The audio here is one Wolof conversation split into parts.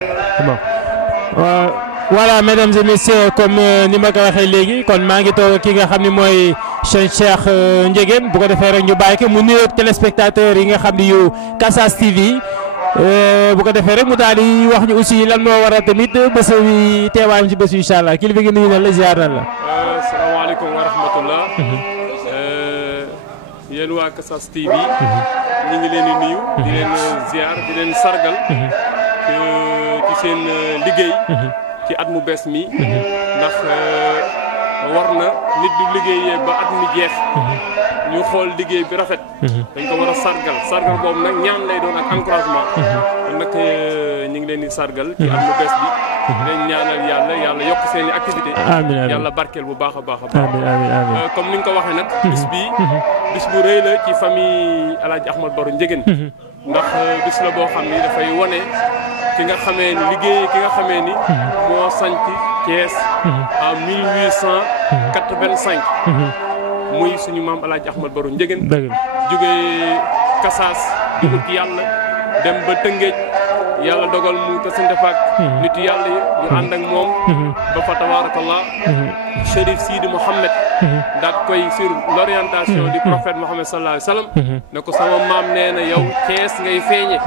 Bon. Voilà, mesdames et messieurs, comme ni ma ko waxee léegi kon maa ngi toog ki nga xam ne mooy Cheikh Ndiéguène bu ko defee rek ñu bàyyi ko mu nuyoog téléspectateurs yi nga xam ne yu Kassas TV bu ko defee rek mu daal di wax ñu aussi lan moo waral tamit bés yi teewaayam ci bés yi incha allah kilifa gi nuyu na la ziar na la. salaamaaleykum wa rahmatullah. yéen waa Kassas TV. ñu ngi leen di nuyu. di leen ziar di leen sargal. ci seen liggéey. ci at mu bees mi. ndax war na nit du liggéeyee ba at mi jeex. ñu xool liggéey bi rafet. dañ ko war a sargal boobu nag ñaan lay doon ak encouragement. kon nag ñu ngi leen di sargal. ci at mu bees bi. leen ñaanal yàlla yokk seen i activité amiin yàlla barkeel bu baax a baax a baax. amiin comme ni nga ko waxee nag. bis bu rëy la ci famille El Hadj Ahmed Baro Ndiéguène. ndax bis la boo xam ni dafay wane ki nga xamee ni moo sanc Thiès en 1885. muy suñu maam El Hadj Ahmed Baro Ndiéguène. jógee Kassas. di ut yàlla dem ba Tëngéej. yàlla dogal mu tasante faak nit yàlla yi ñu ànd ak moom ba fa tabarakallah Chérif Sidi Mohamed daat koy sur l'orientation du prophète Mohamed sallallahu alayhi wa sallam ne ko sama maam nee na yow Thiès ngay feeñe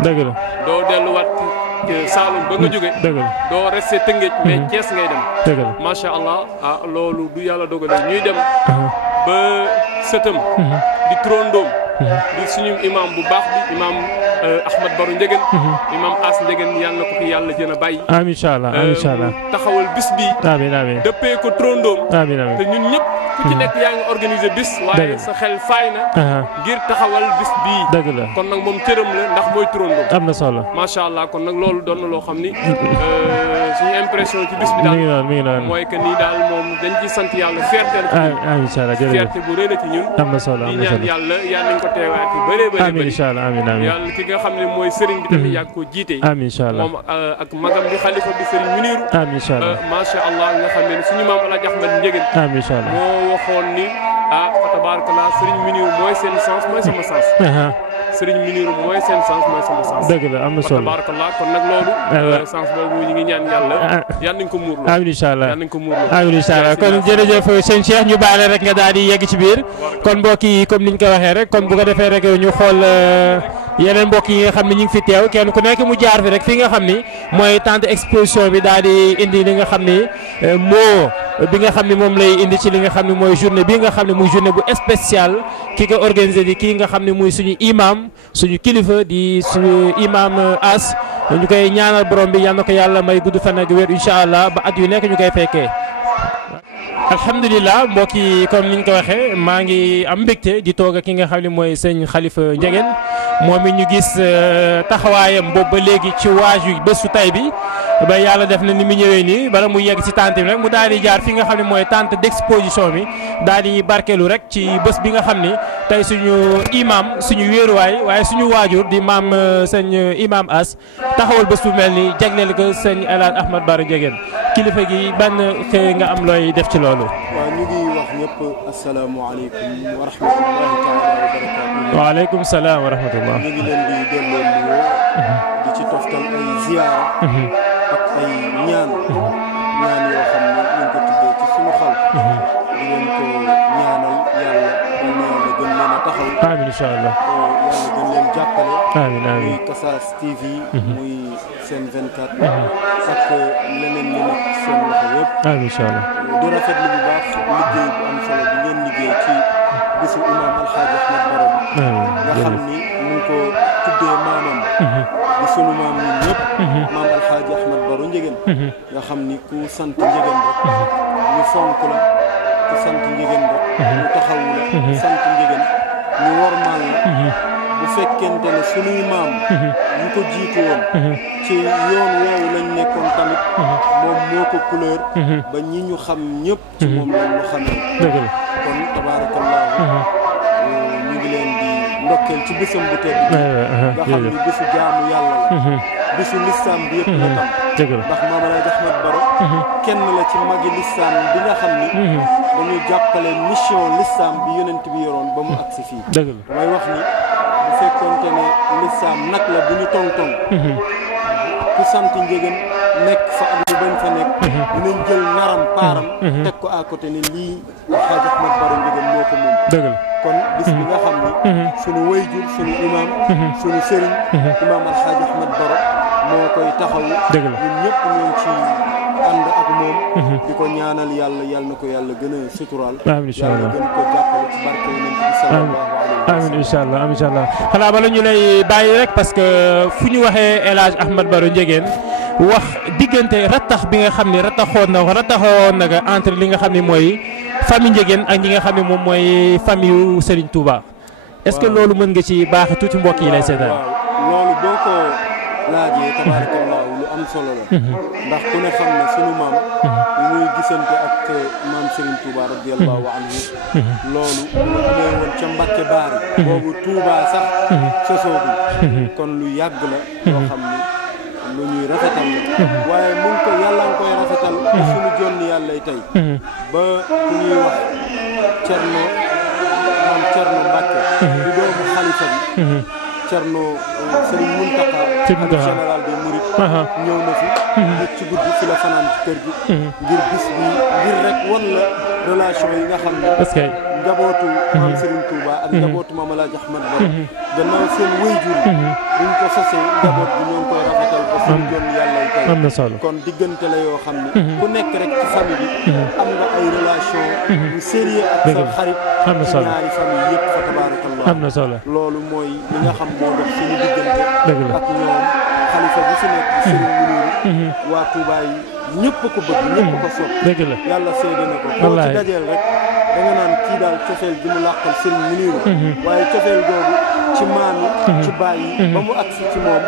doo delluwaat Saalum ba nga jóge doo resté Tëngéej mais Thiès ngay dem macha allah loolu du yàlla dogalee ñuy dem ba sëtam di trondoom di suñu imam bu baax bi imam Ahmed Baro Ndiéguène imam As Ndiéguène yàlla na ko fi yàlla jën a bàyyi amiin incha allah taxawal bis bi amiin dëppee ko trondoom amiin te ñun ñëpp ku ci nekk yaa ngi organiser bis waaye sa xel faay na ngir taxawal bis bii dëgg la kon nag moom cëram la ndax mooy trondoom am na solo macha allah kon nag loolu doon na loo xam ni suñu impression ci bis bi daal mi ngi noonu mooy que nii daal moom dañ ci sant yàlla fierté la ci ñun incha allah jërëjëf fierté bu rëy la ci ñun am na solo di ñaan yàlla yàlla nañ ko teewaat yi bëree bëri incha allah amiin yàlla ki nga xam ne mooy sëriñ bi tamit yàgg ko jiite amiin incha allah moom ak magam di xalifa bi sëriñ Muniru amiin incha allah macha allah nga xam ne suñu maam El Hadj Ahmed Ndiéguène amiin incha allah moo waxoon ni fa tabarakallah sëriñ Muniru mooy seen sens mooy sama sens sëriñ Muniru mooy seen sens mooy sama sens dëgg la am na solo tabarakallah kon nag loolu sens boobu ñu ngi ñaan yàlla nañ ko muurloo amiin incha allah nañ ko muurloo amiin incha allah kon jërëjëf sëñ Cheikh ñu baale rek nga daal di yegg ci biir kon mbokk yi comme niñ ko waxee rek kon bu ko defee rek ñu xool yeneen mbokk yi nga xam ne ñu ngi fi teew kenn ku nekk mu jaar fi rek fi nga xam ni mooy tente exposition bi daal di indi li nga xam ni bi nga xam ni moom lay indi ci li nga xam ne mooy journée bi nga xam ne muy journée bu spéciale ki ko organisé di kii nga xam ne muy suñu imam suñu kilifa di suñu imam As ñu koy ñaanal borom bi yal na ko yàlla may gudd fan ak wér incha allah ba at yu nekk ñu koy fekkee. alhamdulilah mbokk yi comme niñ ko waxee maa ngi am mbégte di toog ak ki nga xam ne mooy sëñ Khalifa Ndiéguène moom it ñu gis taxawaayam boobu ba léegi ci waaju bésu tay bi ba yàlla def na ni mu ñëwee nii bala mu yegg ci tente bi rek mu daal di jaar fi nga xam ne mooy tente d'exposition bi daal di barkeelu rek ci bés bi nga xam ni tey suñu imam suñu wéeruwaay waaye suñu waajur di maam sëñ imam As taxawal bés bu mel ni jagleel ko sëñ El Hadj Ahmed Baro Ndiéguène kilifa gi ban xëy nga am looy def ci loolu. waaw ñu ngi wax ñëpp asalaamaaleykum wa rahmatullahi taala wa barakaatu. waaleykum salaam wa rahmatullah. ñu ngi leen di delloo nuyoo. di ci toftal ay ziyaara. ak ay ñaan. ñaan yoo xam ne ñu ngi ko tuddee ci suñu xol. di leen ko ñaanal yàlla gën leen a taxaw. amiin incha allah. yàlla gën leen jàppale. amiin amiin muy Kassas TV. muy Sen 24. ak leneen li nekk seen loxo yëpp. amiin incha allah. di rafetlu bu baax liggéey bu am solo bi ngeen liggéey ci bisu imam El Hadj Ahmed Baro nga xam ni mu ngi ko tuddee maamam di sunu maam ñun ñëpp maam El Hadj Ahmed Baro Ndiéguène nga xam ni ku sant Ndiéguène rek ñu fonk la ku sant Ndiéguène rek ñu taxawu la sant Ndiéguène ñu wormaal la bu fekkente ne sunuy maam ñu ko jiitu woon ci yoon woowu lañ nekkoon tamit moom moo ko couleur ba ñi ñu xam ñëpp ci moom lañ ñu xamee kon tabaarakallaahu ñu ngi leen di ndokkeel ci bésam bu tedd nga xam ni bésu jaamu yàlla la bésu lislaam bi yëpp la tam ndax maam El Hadj Ahmed Baro kenn la ci magi lislaam bi nga xam ni dañu jàppale mission lislaam bi yonent bi yoroon ba mu agsi fii damay wax ni bu fekkoonte ne lislaam nag la bu ñu tong-tong ku sant Ndiéguène nekk fa ak ñu bañ fa nekk dinañ jël naram paaram teg ko à côté ne lii Alxaaji Ahmad Baro Ndiéguène moo ko moom dëgg la kon bis bi nga xam ni sunu wayjur sunu imam sunu sëriñ imam Alxaaji Ahmad Baro moo koy taxawu dëgg la ñun ñëpp ñoo ci ànd ak moom di ko ñaanal yàlla na ko yàlla gën a suturaal amiin incha allah yàlla gën ko jàppale ci barke Yonent bi sallallahu alayhi wa sallam amiin incha allah amiin incha allah xanaa bala ñu lay bàyyi rek parce que fu ñu waxee El Hadj Ahmad Baro Ndiéguène wax diggante rattax bi nga xam ne rattaxoon na nga entre li nga xam ne mooy famille Ndiéguène ak ñi nga xam ne moom mooy famille yu Serigne Touba. est-ce que loolu mën nga ci baax tuuti mbokk yi lay seetaan. waaw loolu boo ko laajee tabaarakallaahu lu am solo la. ndax ku ne xam ne sunu maam. ñu muy gisante ak maam Serigne Touba radiyallahu anhu loolu mu amee woon ca Mbacke Baari. boobu Touba sax sosoogul. kon lu yàgg la. loo xam ni lu ñuy rafetal la. waaye mu ngi ko yàlla nga koy rafetal. suñu jonni yàllay tey. ba ku ñuy wax Cerno maam Cerno Mbacke. di doomu xalifa bi. Cerno Serigne Mountakha. xalifa général des Mourides. ñëw na fi. nit ci guddi fi la fanaan ci kër gi. ngir bis bi ngir rek won la relation yi nga xam ne. njabootu maam Serigne Touba ak njabootu maam El Hadj Ahmad Baro gannaaw seen wéyjur buñ ko sosee njaboot bi ñoo ngi koy rafetal ba suñu jon yàlla yi tey am na solo kon diggante la yoo xam ne ku nekk rek ci famille bi am nga ay relation yu sérieux ak sa xarit am na ci solo ñaari famille yëpp fa tabarakallah am na solo loolu mooy li nga xam moo dox suñu diggante dëgg la ak ñoom xalifa bi fi nekk Serigne Mouniru waa Touba yi ñëpp ko bëgg ñëpp ko sopp dëgg la yàlla seede na ko boo ci dajeel rek da nga naan kii daal cofeel gi mu làqal Serigne Mouniru waaye cofeel googu ci maam yi ci baay yi ba mu agsi ci moom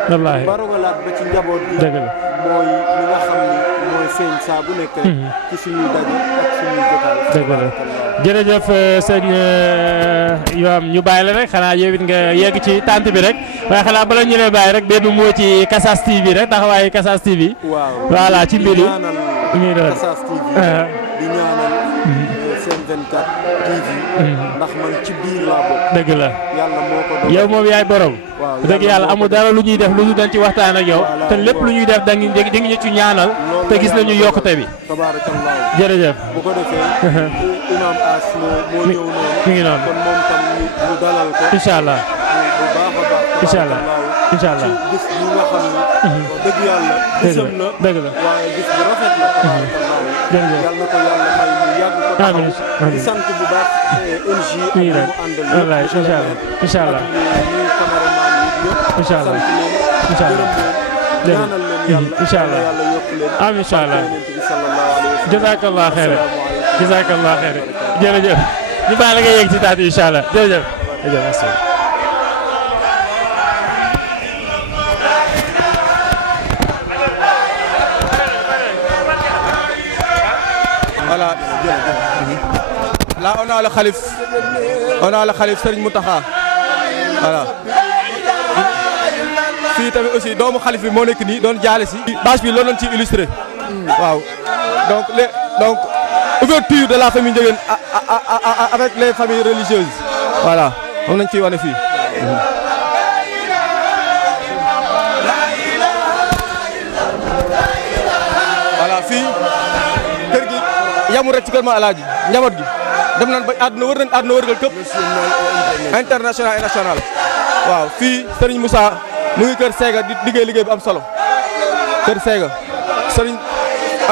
ba rogalaat ba ci njaboot gi dëgg la mooy li nga xam ni mooy feeñ saa bu nekk rek ci suñuy daje ak suñuy jotaay dëgg la jërëjëf sëñ Yoam ñu bàyyi la rek xanaa yow it nga yegg ci tànt bi rek waaye xanaa bala ñu lay bàyyi rek benn moo ci Kassas TV rek taxawaayu Kassas TV waaw voilà ci mbir yi ñuy doon Kassas TV di ñaanal Sen 24 TV ndax man ci biir laa bokk dëgg la yàlla moo ko doon yow moom yaay borom waaw dëgg yàlla amul dara lu ñuy def lu ñu dañ ci waxtaan ak yow te lépp lu ñuy def da ngi ñu ci ñaanal te gis nañu yokkute bi tabaarakallaahu jërëjëf bu ko defee imam As moo ñëw noonu mi ngi noonu kon moom tam ñu dalal ko incha allah bu baax a baax incha allah incha allah ci bis bi nga xam ne dëgg yàlla gisam la dëgg la waaye bis bu rafet la tabaarakallaahu jërëjëf yàlla na ko yàlla may mu yàgg ko taxaw di sant bu baax NJ ak mu àndal wallaay incha allah incha allah ñuy cameraman yi yëpp incha allah sant leen incha allah gërëm leen ñaanal leen yàlla incha allah yàlla yokk leen amiin incha allah Yonent bi sallallahu alayhi wa sallam jazakallah xeer jazakallah xeer jërëjëf ñu baax la nga yegg ci taat incha allah jërëjëf jërëjëf voilà là on a le khalife Serigne Mountakha voilà fii tamit aussi doomu xalif bi moo nekk nii doon jaale si bâche bi loolu lañ ciy illustré waaw donc ouverture de la famille Ndiéguène avec les familles religieuses voilà moom nañ ciy wane fii voilà fii kër gi yamul rek ci kër ma alaaji njaboot gi dem nañ ba àdduna wër nañ àdduna wërgal këpp international et national waaw fii Serigne Moussa mu ngi kër Sega di liggéey bu am solo kër Sega Serigne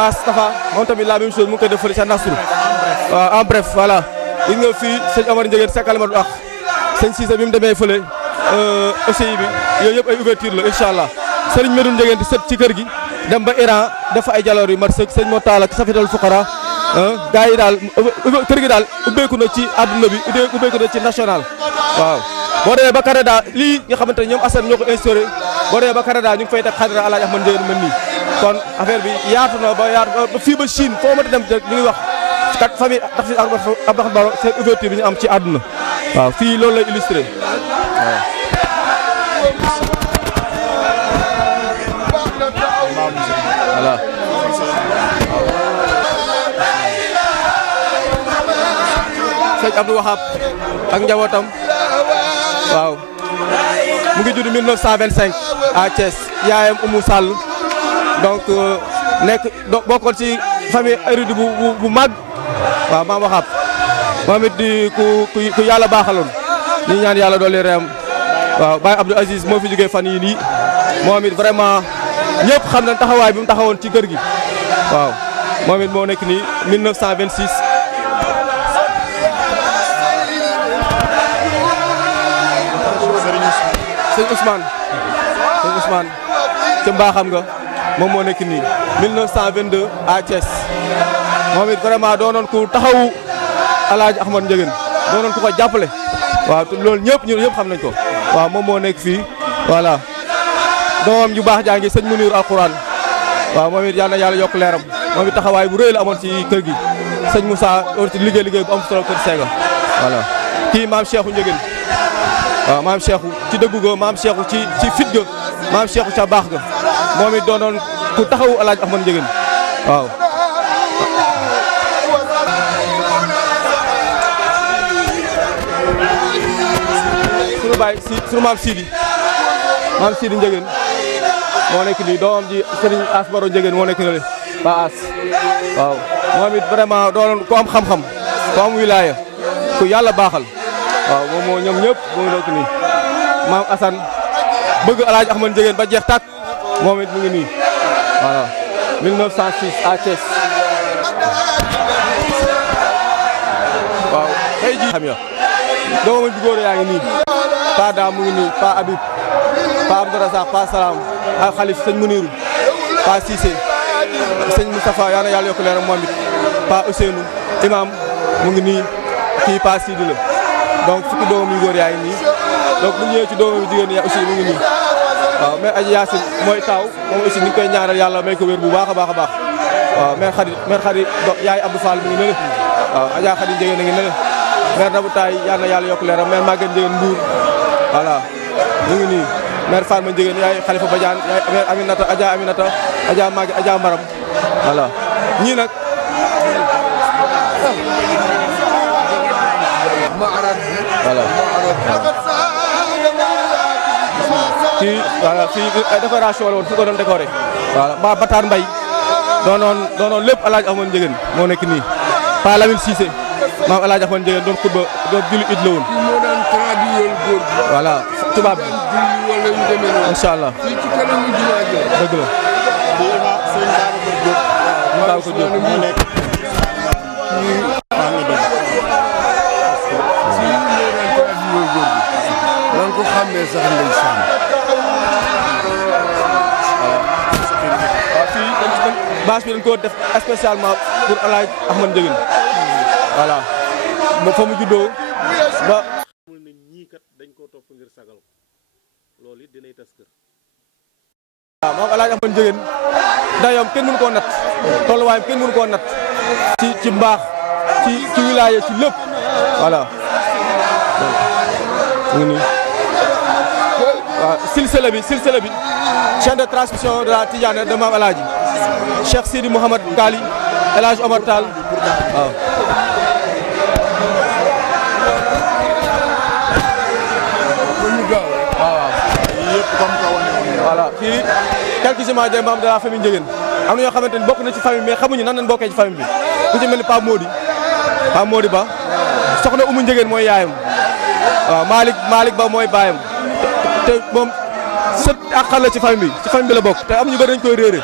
Astafa moom tamit la même chose mu ngi koy def fële ca Nasru waaw en bref voilà gis nga fii sëñ Omar Ndiéguène sekkalimat ak sëñ Cissé bi mu demee fële OCI bi yooyu yëpp ay ouverture la incha allah Serigne Medoune Ndiéguène di sët ci kër gi dem ba Iran def ay jaloor yu mat sëkk sëñ moo taal ak Safiatul Fuqara gars yi daal kër gi daal ubbeeku na ci àdduna bi ubbeeku na ci national waaw boo demee ba Canada lii nga xamante ne ñoom Assane ñoo ko instauré boo demee ba Canada ñu ngi fay teg xadra Alaaji Ahmad Ndiéguène mel nii kon affaire bi yaatu na ba fii ba Chine foo mën a dem ñu ngi wax kat famille Tafsir Abdou Ahmad Baro seen ouverture bi ñu am ci àdduna waaw fii loolu lay illustré waaw voilà sëñ Abdou Wahab ak njabootam waaw mu ngi judd 1925 à Thiès yaayam Oumou Sall donc nekk bokkoon ci famille érudit bu mag waaw maam waxaab moom it di ku yàlla baaxaloon ñi ñaan yàlla doole reem waaw Baye Abdou Aziz moo fi jógee fan yii nii moom it vraiment ñëpp xam nañ taxawaay bi mu taxawoon ci kër gi waaw moom it moo nekk nii 1926 sëñ Ousmane ca mbaaxam nga moom moo nekk nii 1922 à Thiès moom it vraiment doonoon ku taxawu Alaaji Ahmad Ndiéguène doonoon ku ko jàppale waaw te loolu ñëpp xam nañ ko waaw moom moo nekk fii voilà doomam ju baax jaa ngi sëñ Muniru alquran waaw moom it yal na yàlla yokk leeram moom it taxawaay bu rëy la amoon ci kër gi sëñ Moussa doon ci liggéey bu am solo kër Sega voilà kii maam Cheikhou Ndiéguène waaw maam Cheikhou ci dëggu ga maam Cheikhou ci fit ga maam Cheikhou ca baax ga moom it doonoon ku taxawu Alaaji Ahmad Ndiéguène waaw sunu baay sunu maam Sidi Ndiéguène moo nekk nii doomam ji Serigne As Baro Ndiéguène moo nekk nii ba As waaw moom it vraiment doonoon ku am xam-xam ku am wilaaya ku yàlla baaxal waaw moom moo ñoom ñëpp moo nekk nii maam Assane bëgg Alaaji Ahmad Ndiéguène ba jeex tàkk moom it mu ngi nii voilà 1906 à Thiès waaw tey jii xam ya doomam ju góor yaa ngi nii Pa Daa mu ngi nii Pa Habib Pa Abdou Razak Pa Salam ak xalif sëñ Muniru Pa Cissé sëñ Moustapha yaa na yàlla yokk leeram moom it Pa Ousseynou imam mu ngi nii kii Pa Sidi la donc fukki doomam yu góor yaa ngi nii donc bu ñëwee ci doomam yu jigéen yi aussi mu ngi nii waaw mais Aji Yacine mooy taaw moom aussi ni ñu koy ñaanal yàlla may ko wér bu baax a baax a baax waaw mère Khady yaay Abdou Fall mi ngi nële waaw Adja Khady Ndiéguène a ngi nële mère Nabou Taye yal na yàlla yokk leeram mère Maguette Ndiéguène Mbour voilà mu ngi nii mère Fatma Ndiéguène yaay Khalifa Badiane yaay mère Aminata Adja Maguette Adja Maram voilà ñii nag voilà kii voilà fii décoration la woon fu ko doon décoré voilà ba Batar Mbaye doonoon lépp Alaaji Ahmad Ndiéguène moo nekk nii Pa Lamine Cissé maam Alaaji Ahmad Ndiéguène doon xutba doon julli id la woon voilà tubaab bi incha allah dëgg la Babacar Diop moo nekk nan ko xàmmee sax ndeysaan waaw fii bâche bi dañ ko def spécialement pour Alaaji Ahmad Ndiéguène voilà fa mu juddoo ba mul ne ñii kat dañ koo topp ngir sagal ko loolu it dinay tas kër waaw moom Alaaji Ahmad Ndiéguène dayoom kenn mënu koo nat tolluwaayam kenn mënu koo nat ci mbaax ci wilaaya ci lépp voilà mu ngi nii waaw silsila bi chaîne de transmission de la Tidiane de Mame Alaaji Cheikh Sidi Mouhamad Gali El Hadj Omar Tall waaw voilà fii quelques images des membres de la famille Ndiéguène am na ñoo xamante ni bokk na ci famille mais xamuñu nan lañ bokkee ci famille bi ku ci mel ni Pape Mody Ba soxna Umu Ndiéguène mooy yaayam waaw Malick Ba mooy baayam te moom sët ak xal la ci famille bi la bokk te am ñu bëri dañ koy réeré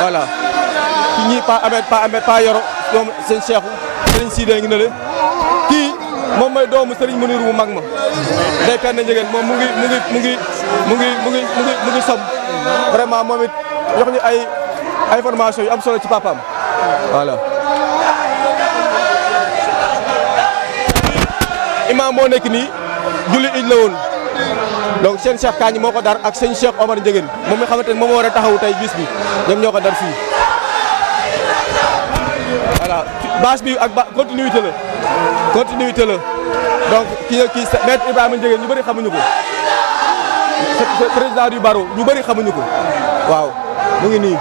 voilà ñii Pa Ahmed Pa Yoro moom sëñ Cheikhou sëriñ Sidé ngi ne le kii moom mooy doomu sëriñ Muniru mu mag ma day penn Ndiéguène moom mu ngi som vraiment moom it jox ñu ay information yu am solo ci papaam voilà imam moo nekk nii julli ij la woon donc seen Cheikh Kañ moo ko dar ak sëñ Cheikh Omar Ndiéguène moom mi xamante ne moom war a taxawu tey bis bi ñoom ñoo ko dar fii voilà bâche bi ak continuité la donc kii maître Ibrahima Ndiéguène ñu bëri xamuñu ko président du barreau ñu bëri xamuñu ko waaw mu ngi nii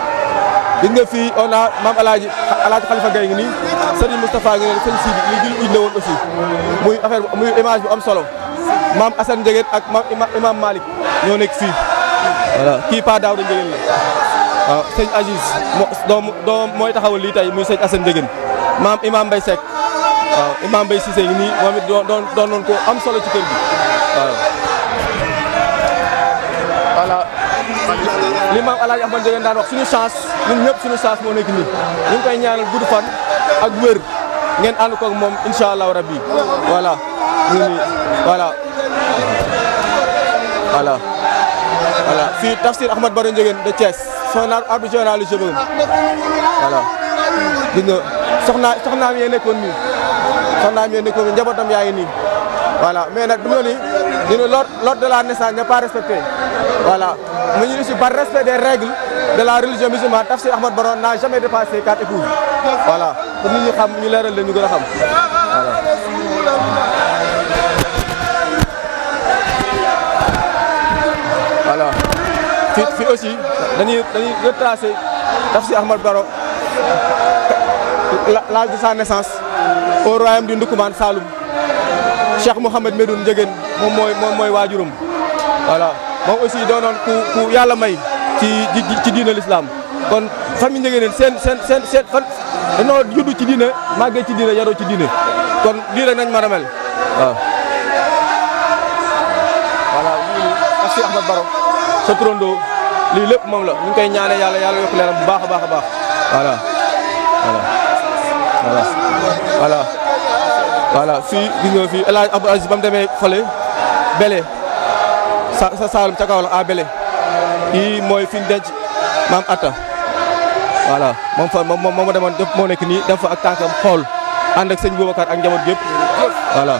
gis nga fii on a maam Alaaji Khalifa Gaye ngi nii Serigne Moustapha ngi ne sëñ Sidi li julli ij la woon aussi muy image bu am solo maam Assane Ndiéguène ak maam imam Malick ñoo nekk fii voilà kii Pa Daouda Ndiéguène la waaw sëñ Aziz doom mooy taxawal lii tey muy sëñ Assane Ndiéguène maam Imam Mbaye Seck waaw Imam Mbaye Cissé ngi nii moom it doon ko am solo ci kër gi waaw. voilà li maam El Hadj Ahmad Ndiéguène daan wax suñu chance ñun ñëpp suñu chance moo nekk nii ñu ngi koy ñaanal gudd fan ak wér ngeen ànd koog moom incha allahu rabbi voilà ñu ngi voilà. voilà fii Tafsir Ahmad Baro Ndiéguène de Thiès son arbre général je veux voilà gis nga soxnaam yee nekkoon nii njabootam yaa ngi nii voilà mais nag du ni l'ordre de la naissance n'est pas respecté voilà mu ñu aussi par respect des règles de la religion musulmane Tafsir Ahmad Baro n'a jamais dépassé 4 épouses voilà pour nit ñi xam ñu leeral leen ñu gën a xam voilà. voilà fi aussi dañuy retracer Tafsir Ahmad Baro l'âge de sa naissance au royaume du Ndoukoumane Saloum Cheikh Mouhamed Medoune Ndiéguène moom mooy waajuram voilà moom aussi doonoon ku yàlla may ci diine l'islam kon famille Ndiéguène seen fan dañoo juddu ci diine màggee ci diine yaroo ci diine kon lii rek nañ mën a mel waaw. voilà Tafsir Ahmad Baro sa turandoo lii lépp moom la ñu ngi koy ñaanee yàlla yokk leeram bu baax a baax a baax voilà fii gis nga fii El Hadj Abdou Aziz ba mu demee fële Bélé sa Saalum ca kaw la à Bélé kii mooy fi ñu denc maam Atta voilà moom ma demoon moo nekk nii dem fa ak tànkam xool ànd ak sëñ Boubacar ak njaboot yëpp voilà.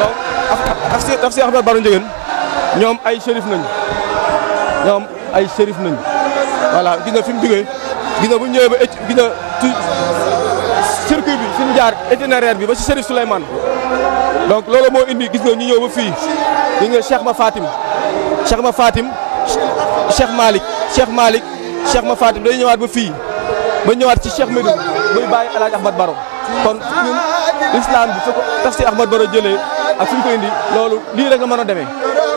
donc Tafsir Ahmad Baro Ndiéguène ñoom ay shérif nañu voilà gis nga fi mu jógee gis nga bu ñëwee ba gis nga ci circuit bi fi mu jaar itinéraire bi ba ci Chérif Souleymane donc loolu moo indi gis nga ñu ñëw ba fii gis nga Cheikh Ma Fatim Cheikh Ma Fatim day ñëwaat ba fii ba ñëwaat ci Cheikh Medoune muy bàyyi El Hadj Ahmad Baro kon ñun islam bi su ko Tafsir Ahmad Baro jëlee ak fi ñu ko indi loolu lii rek la mën a demee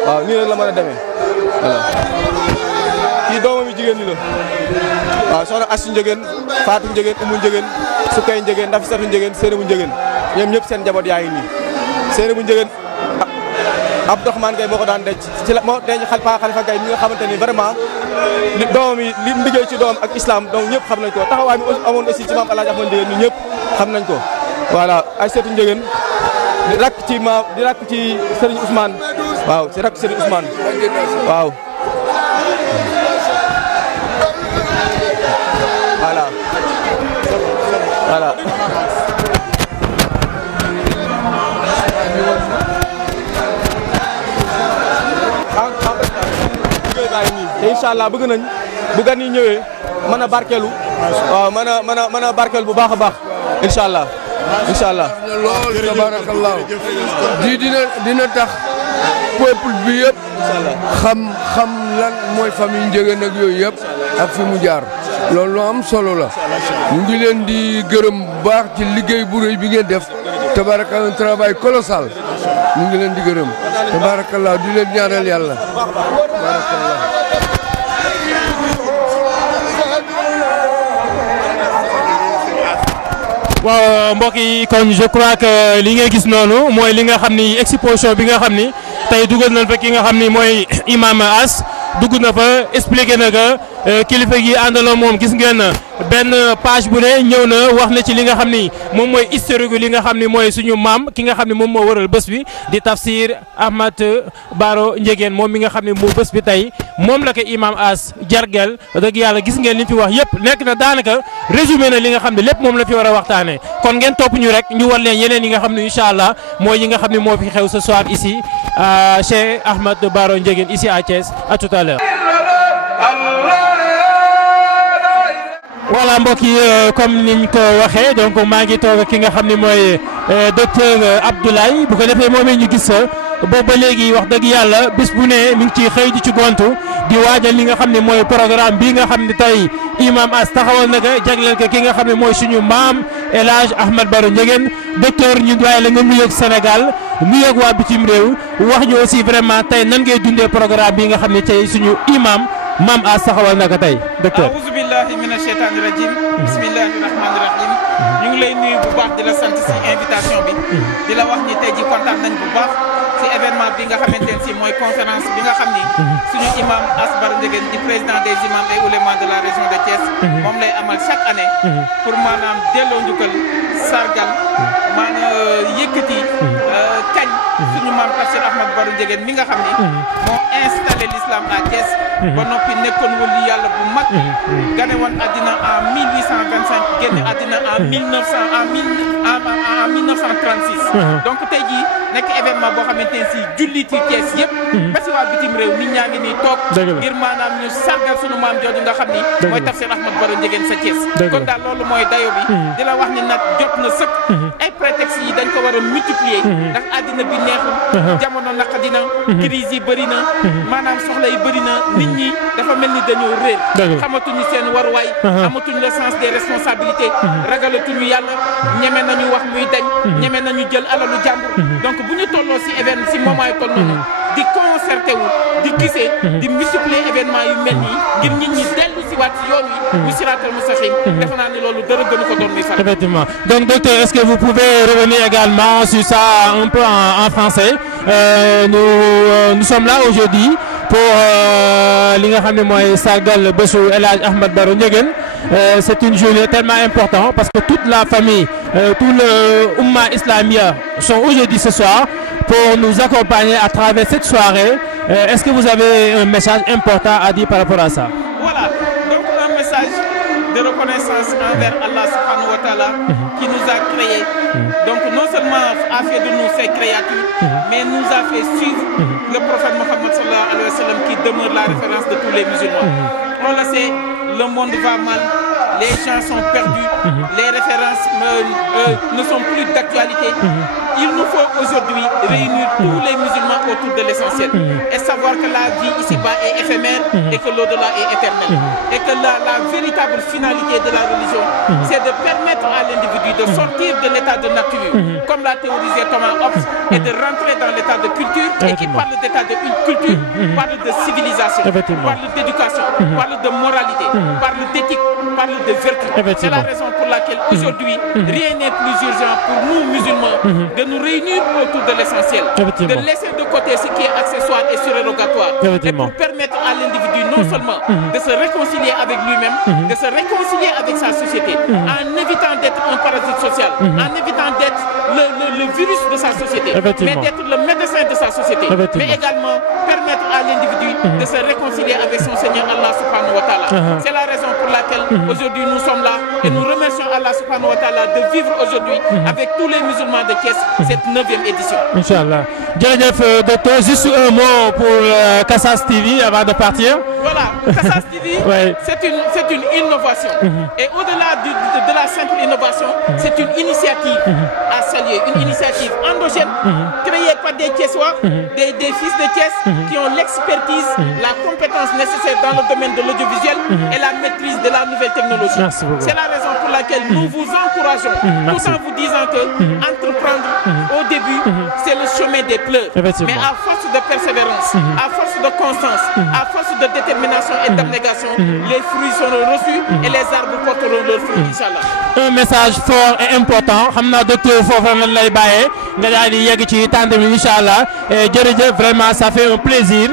waaw nii rek la mën a demee voilà. kii doomam yi jigéen ñi la waaw soxna Astou Ndiéguène Fatou Ndiéguène Oumou Ndiéguène Sukay Ndiéguène Nafissatou Ndiéguène Seynabou Ndiéguène ñoom ñëpp seen njaboot yaa ngi nii Seynabou Ndiéguène Abdourahmane Gaye moo ko daan denc ci la moo denc Khalifa Gaye mi nga xamante ni vraiment doomam yi li liggéey ci doom ak islam donc ñëpp xam nañ ko taxawaay mi amoon aussi ci maam El Hadj Ahmad Ndiéguène ñun ñëpp xam nañ ko voilà Aïssatou Ndiéguène di rakk ci Serigne Ousmane waaw ci rakk Serigne Ousmane waaw. voilà te incha allah bëgg nañ bu gan yi ñëwee mën a barkeelu waaw mën a barkeelu bu baax a baax incha allah lool tabarakallah dina tax peuple bi yëpp xam lan mooy famille Ndiéguène ak yooyu yëpp ak fi mu jaar loolu lu am solo la ñu ngi leen di gërëm bu baax ci liggéey bu rëy bi ngeen def tabaraka un travail colossal ñu ngi leen di gërëm tabarakallah di leen ñaanal yàlla tabarakallah. waaw mbokk yi kon je crois que li nga gis noonu mooy li nga xam ni exposition bi nga xam ni tey dugal nañ fa ki nga xam ni mooy Imam As dugg na fa expliqué na que kilifa gi àndaloo moom gis ngeen benn page bu ne ñëw na wax na ci li nga xam ni moom mooy historique li nga xam ni mooy suñu maam ki nga xam ni moom moo waral bés bi di Tafsir Ahmad Baro Ndiéguène moom mi nga xam ne moo bés bi tey moom la ko Imam As jargel dëgg yàlla gis ngeen li fi wax yëpp nekk na daanaka résumé na li nga xam ne lépp moom la fi war a waxtaanee kon ngeen topp ñu rek ñu war leen yeneen yi nga xam ne incha allah mooy yi nga xam ne moo fi xew ce soir ici chez Ahmad Baro Ndiéguène ici à Thiès à tout à l'heure. voilà mbokk yi comme niñ ko waxee donc maa ngi toog ki nga xam ne mooy docteur Abdoulaye bu ko defee moom ñu gis boobu ba léegi wax dëgg yàlla bis bu ne mi ngi ciy xëy di ci gontu di waajal li nga xam ne mooy programme bii nga xam ne tey Imam As taxawal na ko jagleel ko ki nga xam ne mooy suñu maam El Hadj Ahmed Baro Ndiéguène docteur ñu doy la nga nuyoog Sénégal nuyoog waa bitim réew wax ñu aussi vraiment tey nan ngay dundee programme bi nga xam ne tey suñu imam Mame Ass taxawal naka tey docteur. a'uuzu billahi mina shaytaani rajim bismillahi rahmaani rahim ñu ngi lay nuyu bu baax di la sant si invitation bi di la wax ni tey ji kontaan nañ bu baax si événement bi nga xamante ne si mooy conférence bi nga xam ni suñu imam Ass Baro Ndiéguène di président des imams et oulémas de la région de Thiès moom lay amal chaque année pour maanaam delloo njukkal sargal maanaam yëkkati kañ suñu maam Tafsir Ahmed Baro Ndiéguène mi nga xam ni moo installé l'islam à Thiès ba noppi nekkoon wali yàlla bu mag gane woon àddina en 1825 génn àddina en 1936 donc tey jii nekk événement boo xamante ne si julliti Thiès yëpp ba si waa bitim réew nit ñaa ngi nii toog ngir maanaam ñu sargal sunu maam jooju nga xam ni mooy Tafsir Ahmed Baro Ndiéguène sa Thiès kon daal loolu mooy dayo bi di la wax ni nag jot na sëkk ay prétextes yi dañ ko war a multiplier ndax àddina bi neexul jamono naqadina crise yi bëri na maanaam soxla yi bëri na nit ñi dafa mel ni dañoo réer xamatuñu seen waruwaay amatuñu le sens des responsabilités ragalatuñu yàlla ñeme nañu wax muy dañ ñeme nañu jël alalu jàmbur donc bu ñu tolloo si événement si moment yi toll noonu di concerté wu di gisee di multiplier événement yu mel nii ngir nit ñi dellu si waat si yoon wi mu siraatal mustaqim defe naa ni loolu dara gënu ko doon muy faral. Effectivement. Donc docteur, est-ce que vous pouvez revenir également sur ça un peu en français? Nous sommes là aujourd'hui pour li nga xam ne mooy sargal bésu El Hadj Ahmed Baro Ndiéguène. C'est une journée tellement importante parce que toute la famille, tout le Oumma Islamia sont aujourd'hui ce soir pour nous accompagner à travers cette soirée. Est-ce que vous avez un message important à dire par rapport à ça? Voilà, donc un message de reconnaissance envers Allah subhanahu wa ta'ala qui nous a créés. Donc non seulement a fait de nous ses créatures, mais nous a fait suivre le prophète Mohammed sallallahu alayhi wa sallam qui demeure la référence de tous les musulmans. On le sait, le monde va mal, les gens sont perdus, les références ne sont plus d'actualité. Il nous faut aujourd'hui réunir tous les musulmans autour de l'essentiel et savoir que la vie ici-bas est éphémère et que l'au-delà est éternel. Et que la véritable finalité de la religion, c'est de permettre à l'individu de sortir de l'état de nature, comme l'a théorisé Thomas Hobbes, et de rentrer dans l'état de culture, et qui parle d'état de une culture, parle de civilisation, parle d'éducation, parle de moralité, parle d'éthique, parle de vertu. C'est la raison pour laquelle aujourd'hui, rien n'est plus urgent pour nous musulmans de nous réunir autour de l'essentiel, de laisser de côté ce qui est accessoire et surérogatoire, et pour permettre à l'individu non seulement de se réconcilier avec lui-même, de se réconcilier avec sa société, en évitant d'être un parasite social, en évitant d'être le virus de sa société, mais d'être le médecin de sa société, mais également permettre à l'individu de se réconcilier avec son Seigneur Allah subhanahu wa ta'ala. C'est la raison pour laquelle aujourd'hui nous sommes là et nous remercions Allah subhanahu wa ta'ala de vivre aujourd'hui avec tous les musulmans de Thiès cette 9e édition. Inch'Allah. Jërëjëf docteur, juste un mot pour Kassas TV avant de partir. Voilà, Kassas TV, c'est une innovation. Et au-delà de la simple innovation, c'est une initiative à saluer, une initiative endogène créée par des Thiessois, des fils de Thiès qui ont l'expertise, la compétence nécessaire dans le domaine de l'audiovisuel et la maîtrise de la nouvelle technologie. C'est la raison pour laquelle nous vous encourageons, tout en vous disant que entreprendre au début, c'est le chemin des pleurs. Mais à force de persévérance, à force de constance, à force de détermination et d'abnégation, les fruits seront reçus et les arbres porteront leurs fruits, Inch'Allah. Un message fort et important. xam naa docteur foofu lan lay bàyyee nga daal di yegg ci tànt bi Inch'Allah. Jërëjëf, vraiment ça fait un plaisir.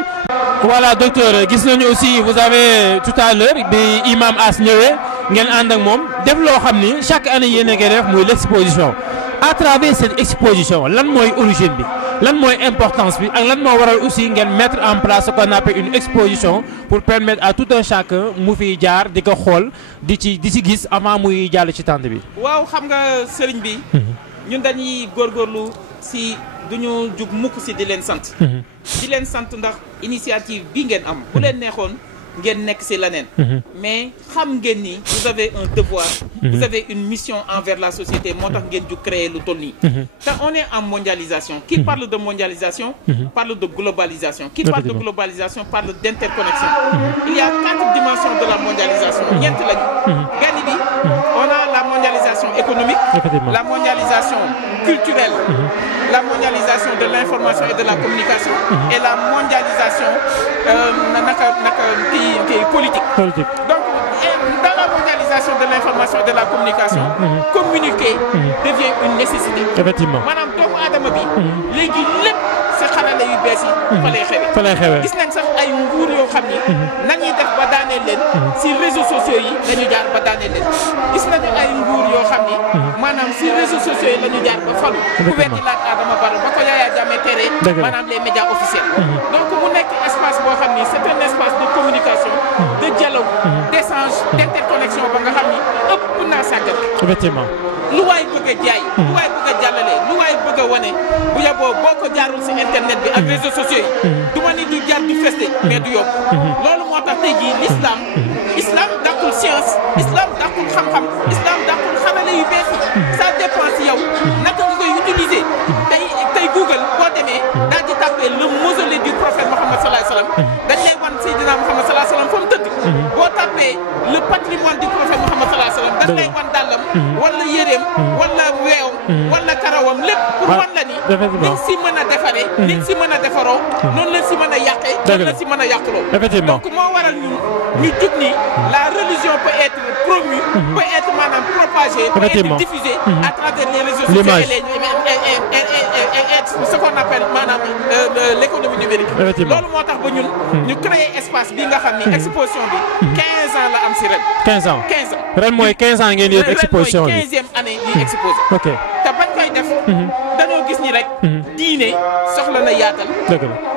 Voilà docteur, gis nañu aussi vous avez tout à l'heure bi imam Ass ñëwee ngeen ànd ak moom def loo xam ni chaque année yéen a ngi def muy l'exposition. À travers cette exposition lan mooy origine bi lan mooy importance bi ak lan moo waral aussi ngeen mettre en place ce qu'on appelle une exposition pour permettre à tout un chacun mu fiy jaar di ko xool di ci gis avant muy jàll ci tànt bi. waaw xam nga sëriñ bi ñun dañuy góorgóorlu si duñu jug mukk si di leen sant. di leen sant ndax initiative bi ngeen am bu leen neexoon ngeen nekk si leneen. mais xam ngeen ni vous avez un devoir. vous avez une mission envers la société moo tax ngeen jug créer lu toll nii. te on est en mondialisation. qui parle de mondialisation. parle de globalisation. qui parle de globalisation parle d'interconnexion. il y a 4 dimensions de la mondialisation. ñeent lañu. benn bi on a la mondialisation mondialisation économique, la mondialisation culturelle, la mondialisation de l'information et de la communication et la mondialisation politique. Donc, dans la mondialisation de l'information et de la communication, communiquer devient une nécessité. Effectivement. Madame doomu aadama bi léegi lépp si xarala yu bees yi fa lay xewee gis nañ sax ay nguur yoo xam ni nañuy def ba daaneel leen si réseaux sociaux yi la ñu jaar ba daaneel leen gis nañu ay nguur yoo xam ni maanaam si réseaux sociaux yi la ñu jaar ba falu ku weddi laaj Adama Barrow ba ko Yaya Jammeh tere maanaam les médias officiels donc mu nekk espace boo xam ni c'est un espace de communication de dialogue d'échange d'interconnexion ba nga xam ni ëpp naa sàggal effectivement lu waay bëgg a jaay lu waay bëgg a jàllale lu waay bëgg a wane bu yeboo boo ko jaarul si internet bi ak réseaux sociaux yi du ma ni du jaar du feste mais du yóbbu loolu moo tax tey jii islam dàqul science islam dàqul xam-xam islam dàqul xarale yu bees yi ça dépend si yow naka nga koy utiliser tey Google boo demee daal di tapé le mausolée du prophète Mohammed sallallahu alayhi wa sallam dañ lay wan Seydina Mohammed sallallahu alayhi wa sallam fa mu tëdd boo tapé le patrimoine du prophète Mohammed sallallahu alayhi wa sallam dañ lay wan dàllam wala yéreem wala weewam wala karawam lépp pour wan la ni niñ si mën a defaree niñ si mën a defaroo noonu la si mën a yàqee noonu la si mën a yàquloo donc moo waral ñu jug ni la religion peut être promue peut être maanaam propagée peut être diffusée à travers les réseaux sociaux et ce qu'on appelle maanaam l'économie numérique loolu moo tax ba ñun ñu créer espace bi nga xam ni exposition bi 15 ans la am si ren 15 ans ren mooy 15 ans ngeen yéen exposition bi ren mooy 15e année ñuy exposé ok te bañ koy def dañoo gis ni rek diine soxla na yaatal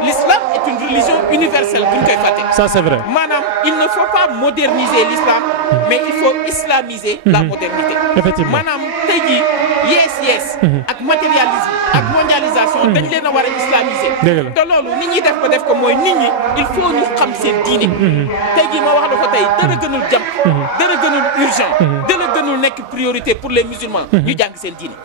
l'islam est une religion universelle buñ koy fàtte ça c'est vrai maanaam il ne faut pas moderniser l'islam mais il faut islamiser la modernité effectivement maanaam tey jii yees ak matérialisme ak mondialisation dañ leen a war a islamiser te loolu nit ñi def ko mooy nit ñi il faut ñu xam seen diine tey jii ma wax la ko tey dara gënul jàmm dara gënul urgent dara gënul nekk priorité pour les musulmans ñu jàng seen diine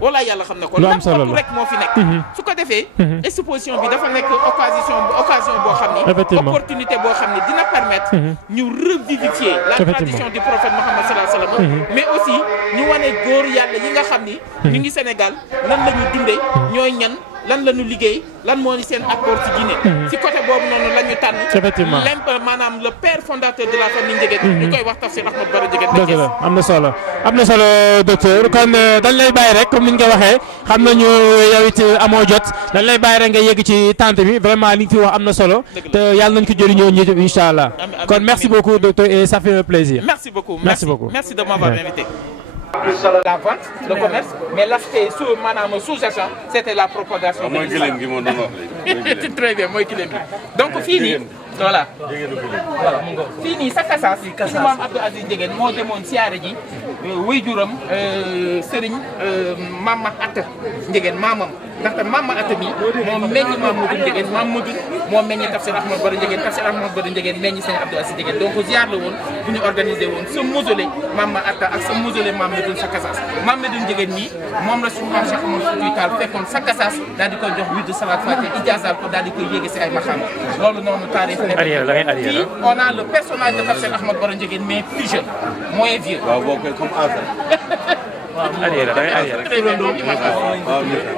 wala yàlla xam na ko n'importe rek moo fi nekk su ko defee exposition bi dafa nekk occasion boo xam ni opportunité boo xam ni dina permettre ñu revivifier la tradition du prophète Mohammed sallallahu alayhi wa sallam mais aussi ñu wane góor yàlla yi nga xam ni ñu ngi Sénégal nan la ñu dundee ñooy ñan lan la ñu liggéey lan moo ni seen apport ci diine ci côté boobu noonu la ñu tànn maanaam le père fondateur de la famille Ndiéguène ñu koy wax Tafsir Ahmed Bara Ndiéguène dëgg la am na solo docteur kon dañ lay bàyyi rek comme ni ñu ko waxee xam nañu yow it amoo jot dañ lay bàyyi rek nga yegg ci tente bi vraiment li nga fi wax am na solo te yàlla nañ ko jëriñoo ñi incha allah kon merci beaucoup docteur et ça fait un plaisir merci beaucoup merci de m'avoir invité la vente, le commerce, mais l'aspect sous-jacent, c'était la propagation de l'islam. Très bien, moi qui l'aime. Donc, fini. Voilà. Fini, ça casse. Imam Abdou Aziz Ndiéguène, moi, je mon siyaare ji waajuram Serigne Mama Atta Ndiéguène maamam ndaxte Mama Atta mi moo meññ Mamadou Ndiéguène Mamadou moo meññ Tafsir Ahmed Bara Ndiéguène Tafsir Ahmed Bara Ndiéguène meññ Serigne Abdou Aziz Ndiéguène donc ziar la woon bu ñu organisé woon sa mausolée Mama Atta ak sa mausolée Mamadou Sakasas Mamadou Ndiéguène nii moom la suñu maam Cheikh Oumar Foutiyou Tall fekkoon Sakasas daal di koy jox wirdu Salat Fatiha ijaazal ko daal di koy yéege si ay maxam loolu noonu taarix nekk fii on a le personnage de Tafsir Ahmed Bara Ndiéguène mais plus jeune moins vieux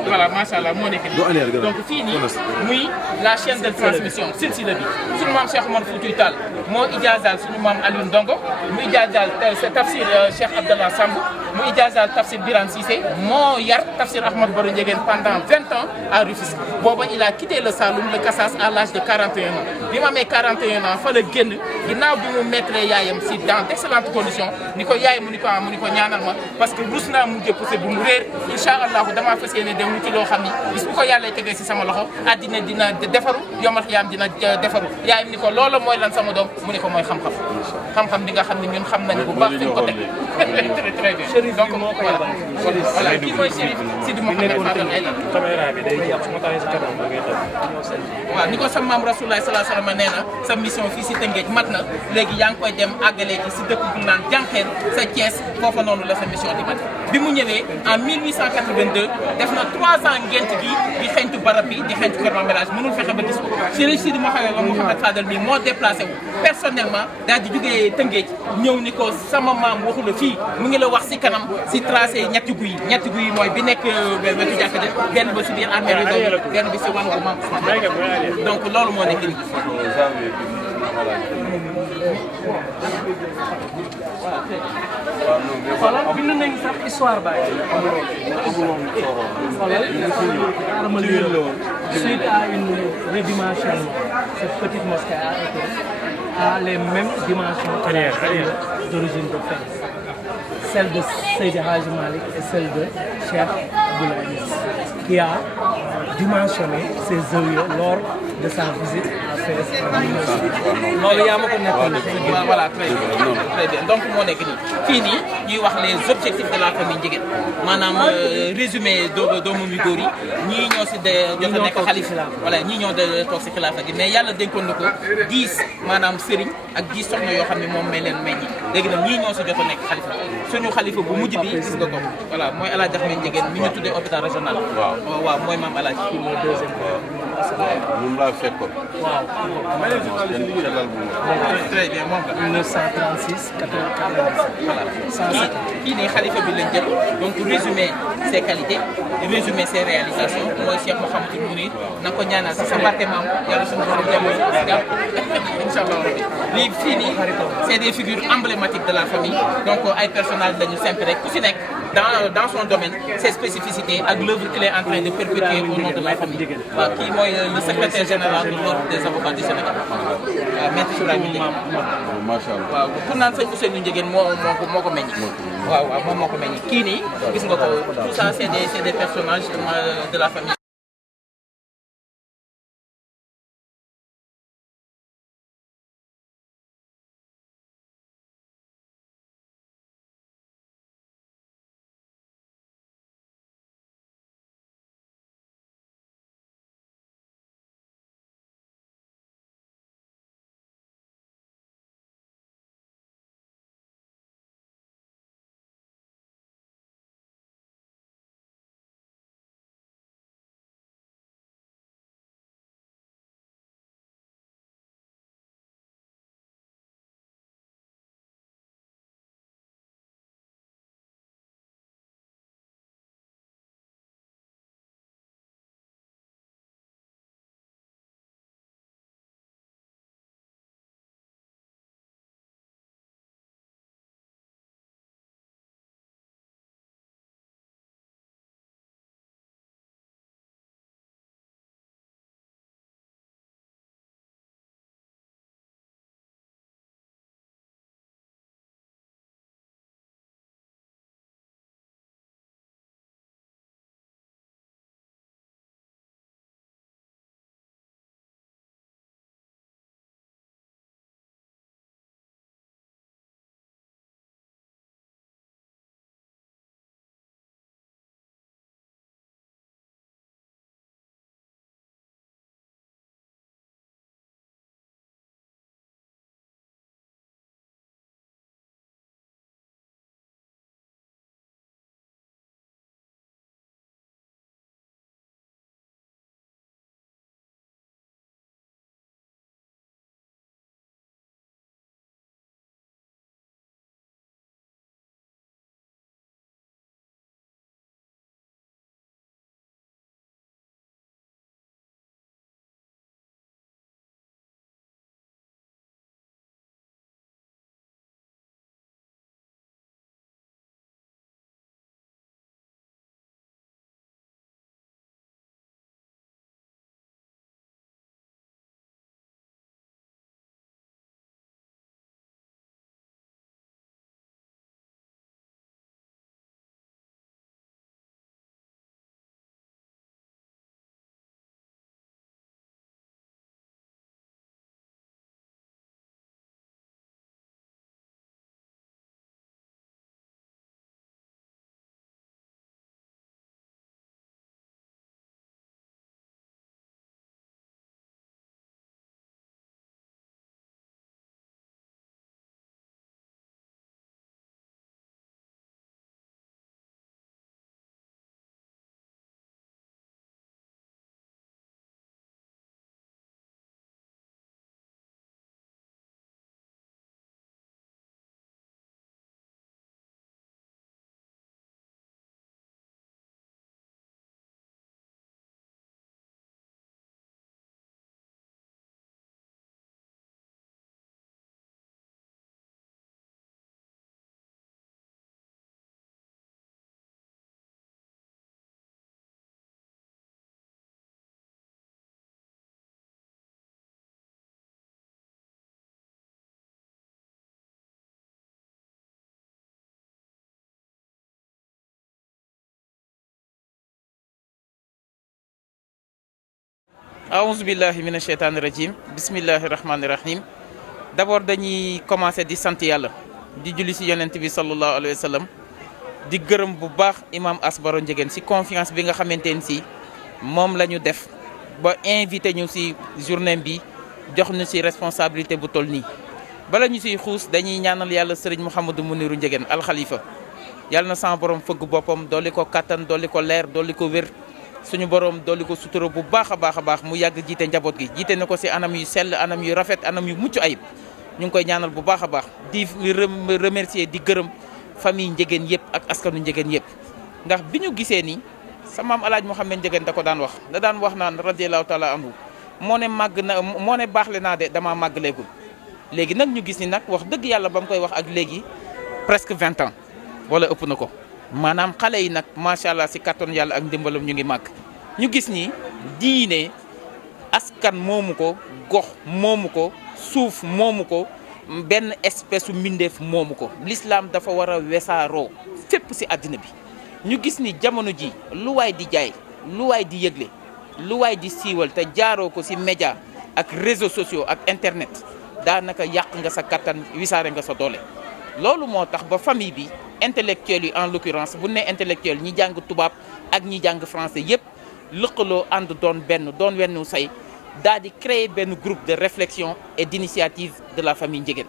voilà machallah moo nekk nii donc fii nii muy la chaîne de transmission silsila bi suñu maam Cheikh Oumar Foutiyou Tall moo ijaazal suñu maam Aliou Ndongo mu ijaazal tafsir Cheikh Abdallah Samb mu ijaazal tafsir Birane Cissé moo yar Tafsir Ahmed Bara Ndiéguène pendant 20 ans à Rufisque booba il a quitté le Saloum le Kassas à l'âge de 41 ans bi ma amee 41 ans fa la génn ginnaaw bi mu mettre yaayam si dans d'excellentes conditions ni ko yaay mu ni ko ñaanal ma parce que rus naa mu jëpp bu mu réer incha allahu damaa fas yéene dem wuti loo xam ni bis bu ko yàlla tegee si sama loxo àddina dina defaru yomal xiyaam dina defaru yaayam ni ko loola mooy lan sama doom mu ni ko mooy xam-xam bi nga xam ne ñun xam nañu bu baax fi ñu ko teg très bien donc voilà kii mooy Chérif Sidi Mouhamed Fadel Aïdara waaw ni ko sa maam Rasulullah sallallahu alayhi wa sallam nee na sa mission fii si Tëngéej mat na léegi yaa ngi koy dem àggalee ci si dëkk bu naan Jànqeen sa Thiès foofa noonu la sa mission di mat bi mu ñëwee en 1882 def na 3 ans ngent gi di xeeñtu barab bi di xeeñtu Kër Mamélage mënul fexe ba gis ko Chérif Sidi Mouhamed Fadel mi moo déplacé wu personnellement daal di jógee Tëngéej ñëw ni ko sama maam waxu la fii mu ngi la wax si kanam si tracé ñetti guy yi mooy bi nekk wetu jàkka ja benn ba si biir armée bi benn bi si wàllu Maam Ousmane donc loolu moo nekk nii. xoolal bind nañu sax histoire ba suite à une redimensionnement cette petite mosquée a les mêmes dimensions que d'origine de Fès, celle de Seydi Hadji Malick et celle de Cheikh Abdoulaye Niass, qui a dimensionné ses œilleux lors de sa visite à Fès en 1900. loolu yaa ma ko nekkoon. voilà très bien donc moo nekk nii fii nii ñuy wax les objectifs de la famille Ndiéguène maanaam résumé doomu mi góor yi ñii ñoo si jot a nekk xalifa voilà ñii ñoo toog si xilaafa gi mais yàlla dénkoon na ko 10 maanaam sëriñ ak 10 soxna yoo xam ne moom may leen meññi léegi nag ñii ñoo si jot a nekk xalifa suñu xalifa bu mujj bi gis nga ko voilà mooy El Hadj Ahmed Ndiéguène mi ñu tuddee hôpital régional. waaw mooy maam El Hadj. moom laa fekkoon. waaw. très bien moom la. 1936 97. voilà kii nii xalifa bi lañ jël donc résumé ses qualités résumé ses réalisations mooy Cheikh Mouhamadou Mounir na ko ñaanal si sa barke maam yàlla suñu borom jàmm incha allah rabbi lii fii nii c'est des figures emblématiques de la famille donc ay personnages lañu simple rek ku si nekk dans son domaine ses spécificités ak l'œuvre qu'il est en train de perpétuer au nom de la famille waaw kii mooy le secrétaire général de l'ordre des avocats du Sénégal waaw maître Ibrahima Ndiéguène. macha allah waaw pour naan sëñ Ousseynou Ndiéguène moo ko meññ. waaw moom moo ko meññ kii nii gis nga ko tout ça c'est des personnages de la famille. aouzu billahi mina sheytaani rajim bismillahi rahmaani rahim d'abord dañuy commencer di sant yàlla di julli ci yonent bi sallallahu alayhi wa sallam di gërëm bu baax imam Ass Baro Ndiéguène ci confiance bi nga xamante ne ci moom la ñu def ba invité ñu ci journée bi jox ñu ci responsabilité bu toll nii bala ñu ciy xuus dañuy ñaanal yàlla sëriñ Mouhamadou Mounirou Ndiéguène alxalifa yàlla na sama borom fëgg boppam dolli ko kattan dolli ko leer dolli ko wér suñu borom dolli ko sutura bu baax a baax mu yàgg jiite njaboot gi jiite na ko ci anam yu sell anam yu rafet anam yu mucc ayib ñu ngi koy ñaanal bu baax a baax di remercier di gërëm famille Ndiéguène yëpp ak askanu Ndiéguène yëpp ndax bi ñu gisee ni sa maam alaaj Mouhamed Ndiéguène da ko daan wax naan radiyallahu taala anhu moo ne màgg na moo ne baaxle naa de damaa màgg léegul léegi nag ñu gis ni nag wax dëgg yàlla ba mu koy wax ak léegi presque 20 ans wala ëpp na ko maanaam xale yi nag macha allah si kattan yàlla ak ndimbalam ñu ngi màgg ñu gis ni diine askan moomu ko gox moomu ko suuf moomu ko benn espèce u mbindeef moomu ko l'islam dafa war a wesaaroo fépp si àddina bi ñu gis ni jamono ji lu waay di jaay lu waay di yëgle lu waay di siiwal te jaaroo ko si média ak réseaux sociaux ak internet daanaka yàq nga sa kattan wisaare nga sa doole loolu moo tax ba famille bi intellectuels yi en l'occurrence bu ne intellectuel ñi jàng tubaab ak ñi jàng français yépp lëkkaloo ànd doon benn doon wenn say daal di créer benn groupe de réflexion et d'initiative de la famille Ndiéguène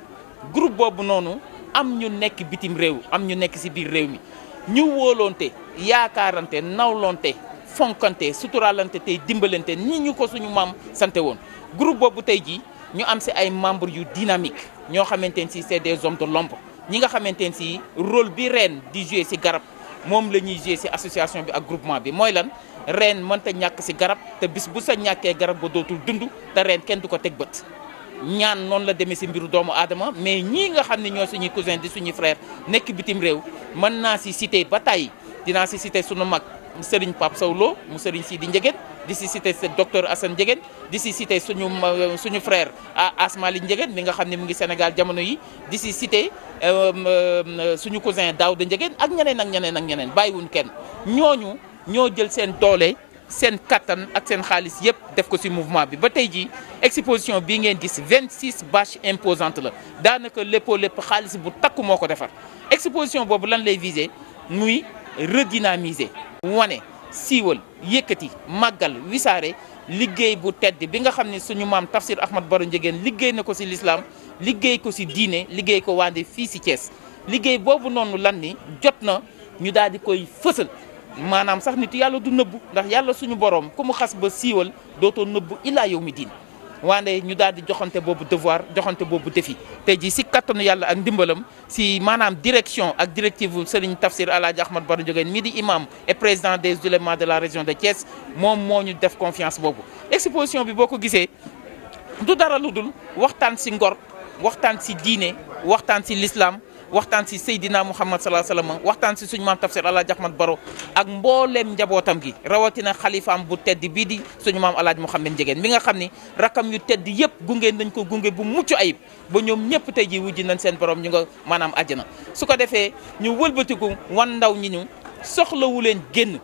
groupe boobu noonu am ñu nekk bitim réew am ñu nekk ci biir réew mi ñu wóolonte yaakaarante nawlonte fonkante suturalante tey dimbalante ni ñu ko suñu maam sante woon groupe boobu tey jii ñu am ci ay membres yu dynamique ñoo xamante ne ci c'est des hommes de l'ombre ñi nga xamante ne ci rôle bi reen di jouer ci garab moom la ñuy jouer ci association bi ak groupement bi mooy lan reen mënta ñàkk ci garab te bis bu sa ñàkkee garab ba dootul dund te reen kenn du ko teg bët ñaan noonu la demee ci mbiru doomu aadama mais ñii nga xam ne ñoo suñuy cousin di suñuy frère nekk bitim réew mën naa ci citer ba tey dinaa ci citer suñu mag Serigne Pape Sow Lo mu Serigne Sidi Ndiéguène di ci citer docteur Assane Ndiéguène di ci citer suñu frère Ass Malick Ndiéguène mi nga xam ne mu ngi Sénégal jamono yi di ci citer suñu cousin Daouda Ndiéguène ak ñeneen bàyyiwuñ kenn ñooñu ñoo jël seen doole seen kattan ak seen xaalis yëpp def ko ci mouvement bi ba tey jii exposition bii ngeen gis 26 bâches imposantes la daanaka lépp xaalis bu takku moo ko defar exposition boobu lan lay viser muy redynamiser wane siiwal yëkkati màggal wisaare liggéey bu tedd bi nga xam ne suñu maam Tafsir Ahmad Baro Ndiéguène liggéey na ko ci l'islam liggéey ko ci diine liggéey ko waande fii ci Thiès liggéey boobu noonu lan ni jot na ñu daal di koy fësal maanaam sax nit yàlla du nëbbu ndax yàlla suñu borom ku mu xas ba siiwal dootoo nëbbu ilaa yow mi diin waande ñu daal di joxante boobu devoir joxante boobu défi tey jii ci kattanu yàlla ak ndimbalam ci maanaam direction ak directive Serigne Tafsir Alaaji Ahmad Baro Ndiéguène mii di imam et président des oulémas de la région de Thiès moom moo ñu def confiance boobu exposition bi boo ko gisee du dara lu dul waxtaan ci ngor waxtaan ci diine waxtaan ci l'islam waxtaan ci Seydina Muhammad sallallahu alayhi wasallam waxtaan ci suñu maam Tafsir Alaaji Ahmad Baro ak mbooleem njabootam gi rawatina xalifaam bu tedd bii di suñu maam Alaaji Mouhamed Ndiéguène mi nga xam ni rakam yu tedd yëpp gunge nañ ko gunge bu mucc ayib ba ñoom ñëpp tey ji wujji nañ seen borom ñu nga maanaam àjjana su ko defee ñu wëlbatiku wan ndaw ñi ñu soxlawu leen génn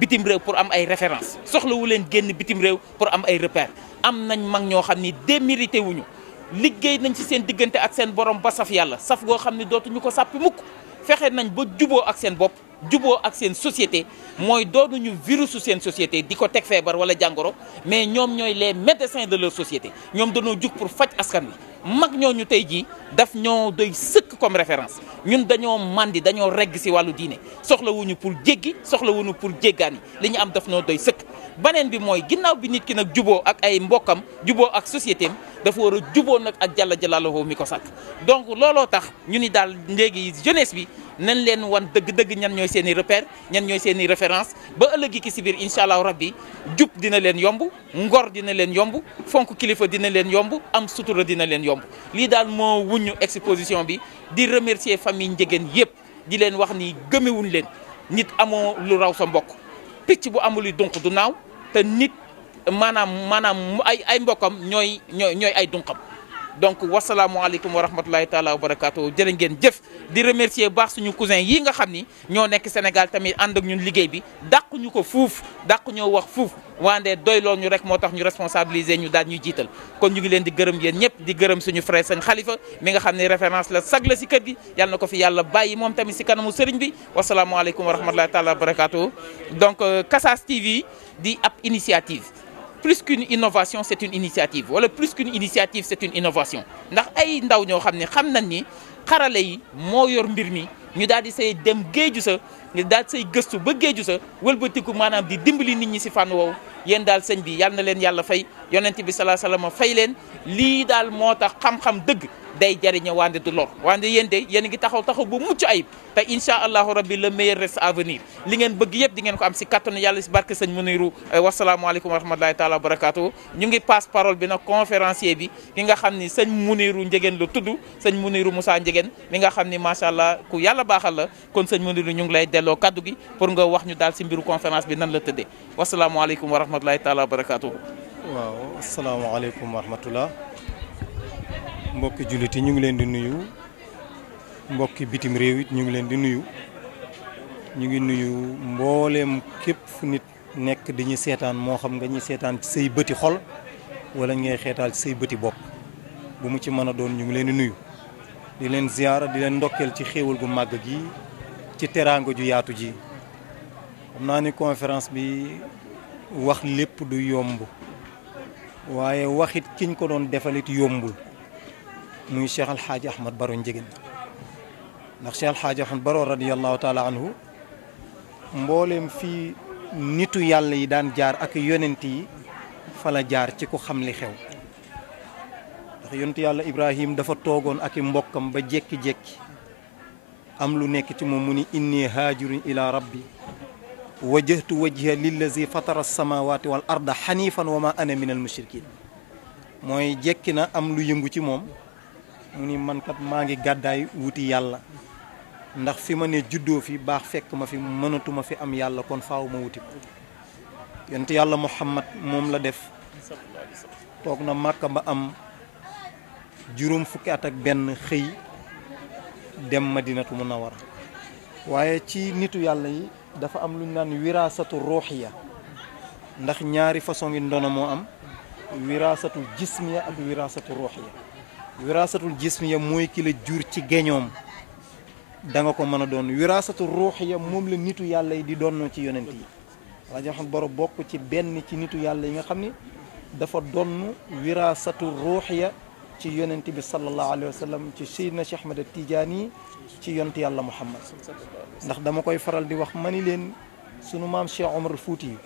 bitim réew pour am ay références soxlawu leen génn bitim réew pour am ay repères am nañ mag ñoo xam ni démérité wuñu liggéey nañ ci seen diggante ak seen borom ba saf yàlla saf goo xam ne dootuñu ko sàppi mukk fexe nañ ba juboo ak seen bopp juboo ak seen société mooy doonuñu virusu seen société di ko teg feebar wala jàngoro mais ñoom ñooy les médecins de leur société ñoom dañoo jug pour faj askan wi mag ñooñu tey jii daf ñoo doy sëkk comme référence ñun dañoo mandi dañoo regg ci wàllu diine soxlawuñu pour jéggi soxlawuñu pour jéggaani li ñu am daf ñoo doy sëkk baneen bi mooy ginnaaw bi nit ki nag juboo ak ay mbokkam juboo ak société am dafa war a juboo nag ak jàlla jalaaluhu mi ko sàkk donc looloo tax ñu ni daal léegi jeunesse bi nañ leen wan dëgg-dëgg ñan ñooy seen i repère ñan ñooy seen i référence ba ëllëgi ki si biir incha allahu rabbi jub dina leen yomb ngor dina leen yomb fonk kilifa dina leen yomb am sutura dina leen yomb lii daal moo wuñu exposition bi di remercier famille Ndiéguène yëpp di leen wax ni gëmewuñ leen nit amoo lu raw sa mbokk picc bu amul dunq du naaw te nit maanaam ay mbokkam ñooy ay dunqam donc wasalaamualeykum wa rahmatulahi taala wa barakaatu jërë ngeen jëf di remercier baax suñu cousin yi nga xam ni ñoo nekk Sénégal tamit ànd ak ñun liggéey bi dàq ñu ko fuuf dàq ñoo wax fuuf wande doy lool ñu rek moo tax ñu responsabiliser ñu daal ñu jiital kon ñu ngi leen di gërëm yéen ñëpp di gërëm suñu frère sëñ Khalifa mi nga xam ne référence la sag la si kër gi yàlla na ko fi yàlla bàyyi moom tamit si kanamu sëriñ bi wasalaamualeykum wa rahmatulahi taala wa barakaatu donc Kassas TV di ab initiative plus qu'une innovation c'est une initiative wala plus qu'une initiative c'est une innovation ndax ay ndaw ñoo xam ne xam nañ ni xarale yi moo yor mbir mi ñu daal di say dem géeju sa ñu daal say gëstu ba géeju sa wëlbatiku maanaam di dimbali nit ñi si fànn woowu yéen daal sëñ bi yal na leen yàlla fay yonent bi salaa salaam fay leen lii daal moo tax xam-xam dëgg day jariñe wande du lor wande yéen de yéen ngi taxaw bu mucc ayib te incha allahu rabbi le meilleur reste à venir li ngeen bëgg yëpp di ngeen ko am si kattanu yàlla si barke sëñ Muniru wasalaamualeykum wa rahmatulahi taala wa barakatuh ñu ngi passe parole bi nag conférencier bi ki nga xam ni sëñ Muniru Njegéen la tudd sëñ Muniru Moussa Njegéen mi nga xam ni macha allah ku yàlla baaxal la kon sëñ Muniru ñu ngi lay delloo kaddu gi pour nga wax ñu daal si mbiru conférence bi nan la tëddee wasalaamualeykum wa rahmatulahi taala wa barakatuh waaw asalaamaaleykum wa rahmatullah mbokki jullit yi ñu ngi leen di nuyu mbokki bitim réew it ñu ngi leen di nuyu ñu ngi nuyu mbooleem képp fu nit nekk di ñu seetaan moo xam nga ñuy seetaan ci say bëti xol wala ngay xeetaal ci say bëti bopp bu mu ci mën a doon ñu ngi leen di nuyu di leen ziyaara di leen ndokkeel ci xéewal gu màgg gi ci teraanga ju yaatu ji xam naa ni conférence bi wax lépp du yomb waaye waxit kiñ ko doon defalit yombul muy Cheikh Al Hadj Ahmad Baro Njegéen ndax Cheikh Al Hadj Ahmad Baro radiyallahu taala anhu mbooleem fii nitu yàlla yi daan jaar ak yonent yi fa la jaar ci ku xam li xew ndax yonent yàlla Ibrahim dafa toogoon ak i mbokkam ba jékki-jékki am lu nekk ci moom mu ni inni haajirun ila rabbi wajjahtu wajhiya lillazi fatara samawati wal arda xanifan wa ma ana min al mushrikin mooy jekki na am lu yëngu ci moom mu ni man kat maa ngi gàddaay wuti yàlla ndax fi ma ne juddoo fi baax fekk ma fi mënatuma fi am yàlla kon faaw ma wuti ko yonent yàlla Muhammad moom la def toog na Màkka ba am juróom fukki at ak benn xëy dem Madinatu Munawwara waaye ci nitu yàlla yi dafa am lu ñu naan wiraasatu ruuxiya ndax ñaari façon ngi ndono moo am wiraasatul jismiya ak wiraasatul ruuxiya wiraasatul jismiya mooy ki la jur ci geñoom da nga ko mën a doon wiraasatul ruuxiya moom la nitu yàlla yi di doon ci yonent yi rajo xam boro bokk ci benn ci nitu yàlla yi nga xam ni dafa donn wiraasatul ruuxiya ci yonent bi sallallahu alayhi wa sallam ci Seydina Cheikh Ahmed Tidiane ci yonent yàlla Muhammad ndax dama koy faral di wax mani leen sunu maam Cheikh Omar Fouti yi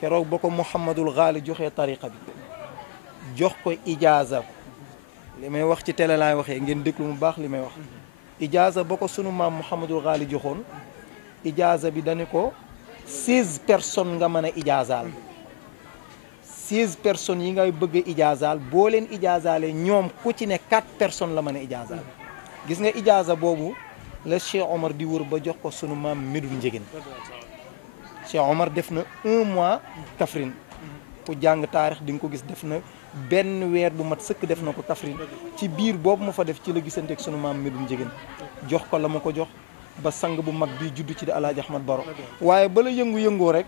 keroog ba ko Mouhamadul Ghali joxee tariqa bi jox ko ijaaza li may wax ci télé laay waxee ngeen déglu mu baax li may wax ijaaza ba ko sunu maam Mouhamadul Ghali joxoon ijaaza bi dañu ko 16 personnes nga mën a ijaazaal 16 personnes yi ngay bëgg a ijaazaal boo leen ijaazaale ñoom ku ci ne 4 personnes la mën a ijaazaal gis nga ijaaza boobu la Cheikh Omar di wër ba jox ko sunu maam Medoune Njegéen Cheikh Omar def na 1 mois Kaffrine ku jàng taarix di nga ko gis def na benn weer bu mat sëkk def na ko Kaffrine ci biir boobu ma fa def ci la gisante ak sunu maam Medoune Njegéen jox ko la ma ko jox ba sang bu mag bi juddu ci di Alaaji Ahmad Baro waaye bala yëngu-yëngoo rek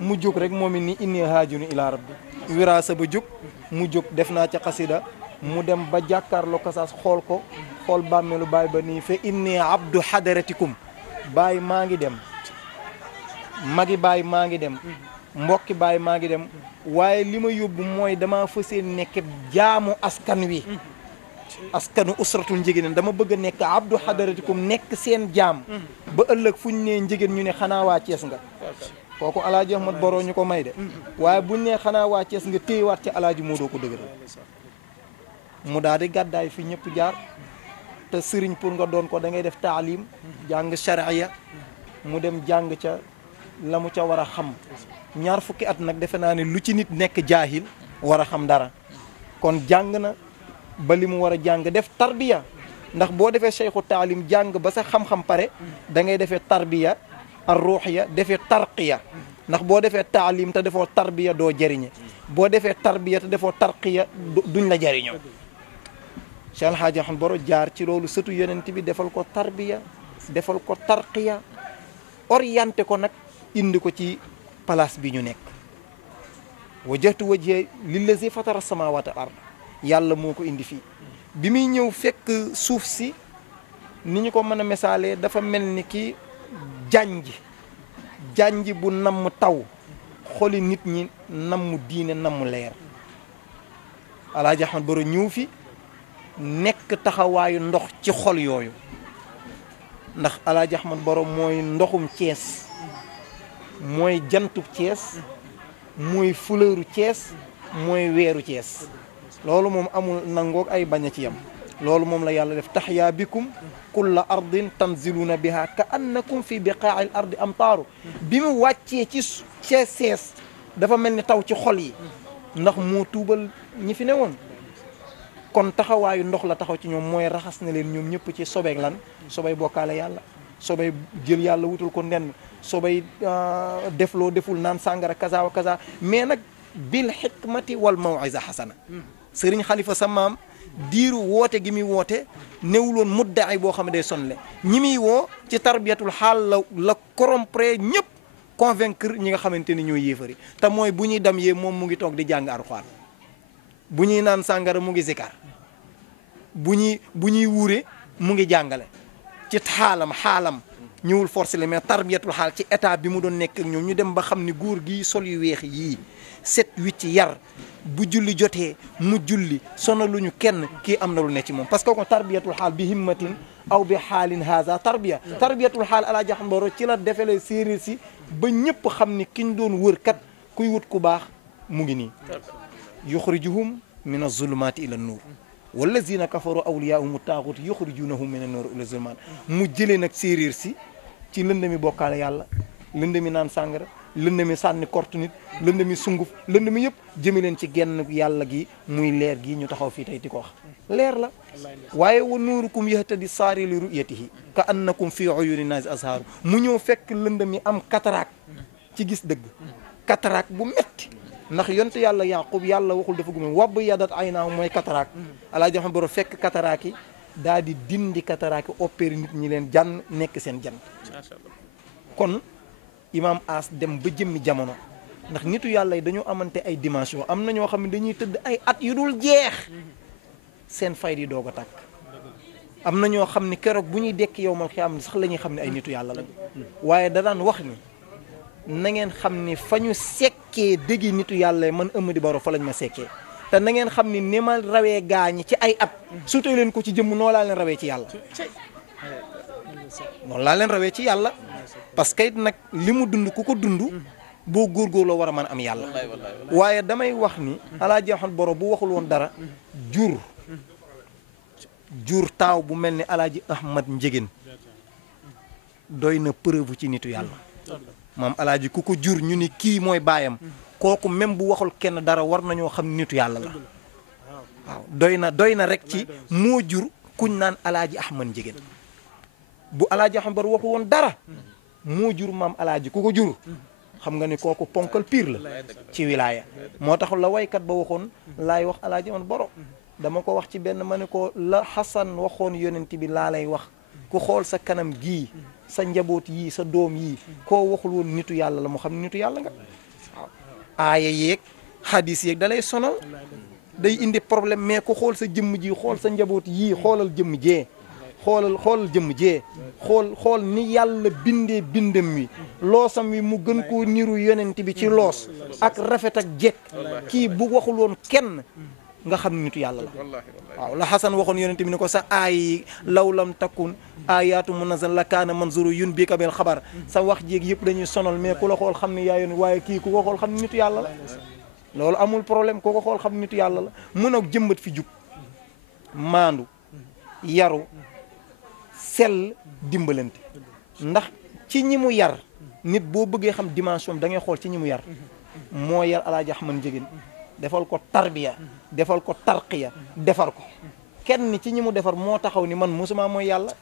mu jóg rek moom it ni inni haajunu ila rabbi wiraasa ba jóg mu jóg def naa ca xasida mu dem ba jàkkaarloo Kasaas xool ko xool bàmmeelu baay ba nii fa inni abdu hadaratikum baay maa ngi dem magi baay maa ngi dem mbokki baay maa ngi dem waaye li ma yóbbu mooy dama fas yéene nekk jaamu askan wi askanu usratul Njegéen dama bëgg a nekk abdu hadaratikum nekk seen jaam ba ëllëg fu ñu nee Njegéen ñu ne xanaa waa Cees nga kooku Alaaji Ahmad Baro ñu ko may de waaye buñ nee xanaa waa Cees nga téyewaat ci alaaji moo doo ko dëgëral mu daal di gàddaay fi ñëpp jaar te sëriñ pour nga doon ko da ngay def taalim jàng charia mu dem jàng ca la mu ca war a xam ñaar fukki at nag defe naa ne lu ci nit nekk jaahil war a xam dara kon jàng na ba li mu war a jàng def tarbiya ndax boo defee cheikhu taalim jàng ba sa xam-xam pare da ngay defee tarbiya ar ruuxiya defee tarqiya ndax boo defee taalim te defoo tarbiya doo jëriñe boo defee tarbiya te defoo tarqiya duñ la jëriñoo Cheikh El Hadj Ahmed Baro jaar ci loolu sëtu yonent bi defal ko tarbiya defal ko tarqiya orienté ko nag indi ko ci place bi ñu nekk wajjahtu wajhiya lillazi fatara samawati wal ard yàlla moo ko indi fii bi muy ñëw fekk suuf si ni ñu ko mën a misaalee dafa mel ni ki janj bu namm taw xoli nit ñi namm diine namm leer El Hadj Ahmed Baro ñëw fi nekk taxawaayu ndox ci xol yooyu ndax El Hadj Ahmed Baro mooy ndoxum Thiès mooy jantub Thiès mooy fuleuru Thiès mooy weeru Thiès loolu moom amul nangoog ay bañ a ci yam loolu moom la yàlla def taxyaa bikum kulla ardin tanziluna biha ka annakum fi biqaa'il ardi amtaaru bi mu wàccee ci Thiès dafa mel ni taw ci xol yi ndax moo tuubal ñi fi ne woon kon taxawaayu ndox la taxaw ci ñoom mooy raxas na leen ñoom ñëpp ci sobeek lan sobey bokkaale yàlla sobey jël yàlla wutul ko ndenn sobey defloo deful naan sàngara kaza wa kaza mais nag bil xikmati wal maw'iza xasana sëriñ xalifa sa maam diiru woote gi muy woote newuloon muddaay boo xam ne day sonle ñi muy woo ci tarbiyatul xaal la corrompre ñëpp convaincre ñi nga xamante ni ñooy yéefari te mooy bu ñuy dem yee moom mu ngi toog di jàng Alxuraan bu ñuy naan sàngara mu ngi zikar bu ñuy wuure mu ngi jàngale ci xaalam ñëwul forcé le mais tarbiyatul xaal ci état bi mu doon nekk ak ñoom ñu dem ba xam ni góor gi sol yu weex yii set wicc yar bu julli jotee mu julli sonaluñu kenn kii am na lu ne ci moom parce que ko tarbiyatul xaal bi himmatin aw bi xaalin haza tarbiyatul xaal El Hadj Ahmed Baro ci la defalee séeréer si ba ñëpp xam ni ki ñu doon wër kat kuy wut ku baax mu ngi nii yuxrijuhum min az-zulumaati ila an-nuur wallazina kafaru awliyaahum at-taaxuut yuxrijunahum min an-nuur ila az-zulumaat mu jëlee nag séeréer si ci lëndami bokkaale yàlla lëndami naan sàngara lëndami sànni kortu nit lëndami sunguf lëndami yëpp jëme leen ci genn yàlla gi muy leer gi ñu taxaw fii tey di ko wax leer la waaye wa nuurukum yahtadi saari li ru'yatihi ka annakum fi uyuni naasi azhaaru mu ñëw fekk lëndami am cataracte ci gis dëgg cataracte bu metti ndax yonte yàlla Yaqub yàlla waxul dafa gumé wabb yadat ay naaw mooy cataracte El Hadj Ahmed Baro fekk cataracte yi daal di dindi cataracte yi opéré nit ñi leen jànn nekk seen jant kon Imam As dem ba jëmmi jamono ndax nitu yàlla yi dañoo amante ay dimension am na ñoo xam ne dañuy tëdd ay at yu dul jeex seen fay di doog a tàkk am na ñoo xam ne keroog bu ñuy dekk yow mal xiyaam sax la ñuy xam ne ay nitu yàlla lañu waaye da daan wax ni na ngeen xam ni fa ñu sekkee dëggi nitu yàlla man Amady Baro fa lañ ma sekkee te na ngeen xam ni ma rawee gaañi ci ay at sutee leen ko ci jëmm noo laa leen rawee ci yàlla noonu laa leen rawee ci yàlla parce que it nag li mu dund ku ko dund boo góorgóorloo war a mën am yàlla waaye damay wax ni El Hadj Ahmed Baro bu waxul woon dara jur taaw bu mel ni El Hadj Ahmed Ndiéguène doy na preuve ci nitu yàlla maam El Hadj ku ko jur ñu ni kii mooy baayam kooku même bu waxul kenn dara war nañoo xam nitu yàlla la waaw doy na rek ci moo jur kuñ naan El Hadj Ahmed Ndiéguène bu El Hadj Ahmed Baro waxul woon dara moo jur maam El Hadj ku ko jur xam nga ni kooku ponkal pire la ci wilaaya moo tax la waykat ba waxoon laay wax El Hadj Ahmed Baro dama ko wax ci benn ma ne ko la Xasan waxoon yonent bi laa lay wax ku xool sa kanam gii sa njaboot yii sa doom yii koo waxul woon nitu yàlla la mu xam nitu yàlla nga waaw aaya yeeg hadis yeeg da lay sonal day indi problème mais ku xool sa jëmm ji xool sa njaboot yii xoolal jëmm jee xoolal jëmm jee xool ni yàlla bindee bindam wi loosam wi mu gën koo niru yonent bi ci loos ak rafet ak jekk kii bu waxul woon kenn nga xam nitu yàlla la waaw la Xasan waxoon yonent bi ne ko sa aay yi law lam takun ayaatu munazal la kaana manzuru yun bi ka bil xabar sa wax jéeg yëpp dañuy sonal mais ku la xool xam ne yaa yoon waaye kii ku ko xool xam ne nitu yàlla la loolu amul problème ku ko xool xam ne nitu yàlla la mun a jëmbat fi jub maandu yaru sell dimbalante ndax ci ñi mu yar nit boo bëggee xam dimension da ngay xool ci ñi mu yar moo yar El Hadj Ahmed Ndiéguène defal ko tarbiya defal ko tarqiya defar ko kenn ci ñi mu defar moo taxaw ni man mosuma mooy yàlla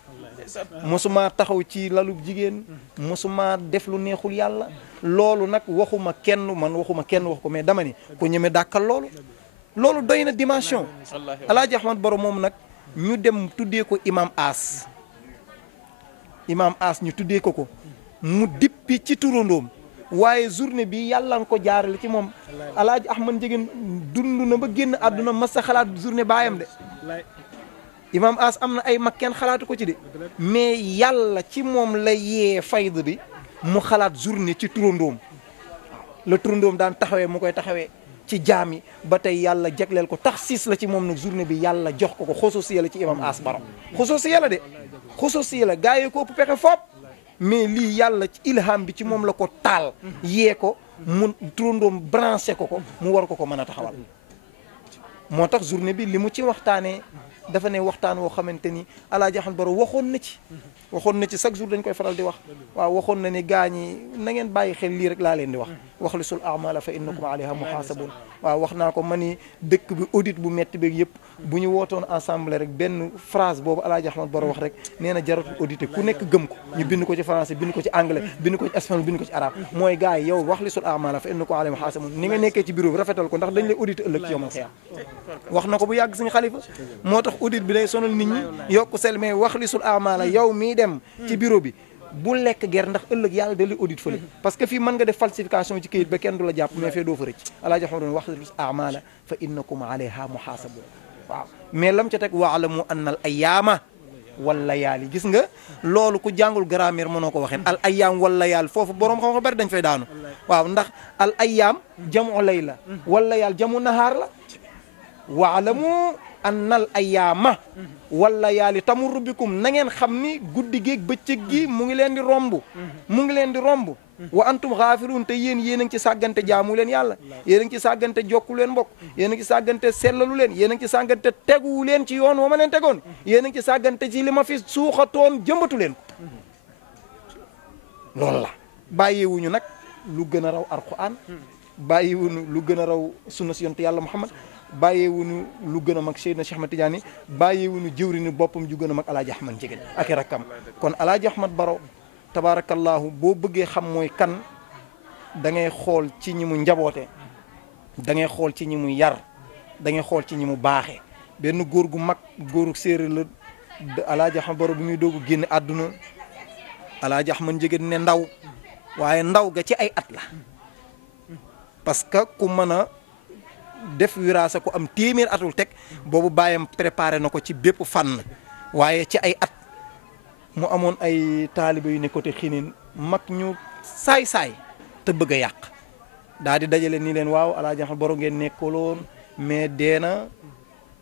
mosuma taxaw ci lalub jigéen mosuma def lu neexul yàlla loolu nag waxuma kenn wax ko mais dama ni ku ñeme dàkkal loolu doy na dimension El Hadj Ahmed Baro moom nag ñu dem tuddee ko imam As ñu tuddee ko mu dippi ci turandoom waaye journée bi yàlla nga ko jaarale ci moom Alaaji Ahmad Ndiéguène dund na ba génn àdduna mas a xalaat journée baayam de imam As am na ay mag kenn xalaatu ko ci de mais yàlla ci moom la yee fayda bi mu xalaat journée ci turandoom la turandoom daan taxawee mu koy taxawee ci jaam yi ba tey yàlla jagleel ko tax siis la ci moom nag journée bi yàlla jox ko xususiya la ci imam As Baro xususiya la de xususiya la gaa yi ko ëpp pexe foop mais lii yàlla ci ilham bi ci moom la ko taal yee ko mu turandoom branché ko mu war ko mën a taxawal moo tax journée bi li mu ci waxtaanee dafa ne waxtaan woo xamante ni Alaaji Ahmad Baro waxoon na ci chaque jour dañ koy faral di wax waaw waxoon na ni gaa ñi na ngeen bàyyi xel lii rek laa leen di wax waxlisul a'maala fa innakum alayha muhaasabun waaw wax naa ko ma ni dëkk bi audit bu metti beeg yëpp bu ñu wootoon ensemble rek benn phrase boobu Alaaji Ahmad Baro wax rek nee na jaratul audité ku nekk gëm ko ñu bind ko ci français bind ko ci anglais bind ko ci espagnol bind ko ci arabe mooy gaa yi yow waxlisul a'maala fa innakum alayha muhaasabun ni nga nekkee ci bureau bi rafetal ko ndax dañ lay audité ëllëg ci yawmal xiyaam wax na ko bu yàgg suñu xalifa moo tax audit bi day sonal nit ñi yokku sel mais waxlisul a'maala yow mii dem ci bureau bi bu lekk ger ndax ëllëg yàlla da lay audit fële parce que fii mën nga def falsification ci këyit ba kenn du la jàpp mais fee doo fa rëcc Alaaji Ahmad doon waxlisul a'maala fa innakum alayha muhaasabun waaw mais lam ca teg wa'lamu anna al ayyaama wal layaali gis nga loolu ku jàngul grammaire mënoo ko waxee al ayyaam wal layaal foofu borom xam-xam bari dañ fay daanu waaw ndax al ayyaam jamu layla wal layaal jamu nahaar la wa'lamu annal ayyaama wala yaali tamurru bikum na ngeen xam ni guddi géeg bëccëg gi mu ngi leen di romb wa antum xaafiruun te yéen a ngi ci sàggante jaamu leen yàlla yéen a ngi ci sàggante jokku leen mbokk yéen a ngi ci sàggante sellalu leen yéen a ngi ci sàggante tegu leen ci yoon wa ma leen tegoon yéen a ngi ci sàggante ci li ma fi suuxatoon jëmbatu leen ko loolu la bàyyiwuñu nag lu gën a raw alquran bàyyiwuñu lu gën a raw sunna si yonent yàlla Muhammad bàyyeewuñu lu gën a mag Seydina Cheikh Ahmad Tidiane bàyyeewuñu jëwriñu boppam ju gën a mag Alaaji Ahmad Ndiéguène ak i rakkam kon Alaaji Ahmad Baro tabaarakallaahu boo bëggee xam mooy kan da ngay xool ci ñi mu njaboote da ngay xool ci ñi mu yar da ngay xool ci ñi mu baaxee benn góor gu mag góoru séeréer la Alaaji Ahmad Baro bu muy doogu génn àdduna Alaaji Ahmad Ndiéguène ne ndaw waaye ndaw ga ci ay at la parce que ku mën a def wiraasa ko am téeméer atul teg boobu bàyyam préparé na ko ci bépp fànn waaye ci ay at mu amoon ay taalibe yu ne côté xinin mag ñu saay-saay te bëgg a yàq daal di dajale ni leen waaw Alaaji Ahmad Baro ngeen nekkaloon mais deena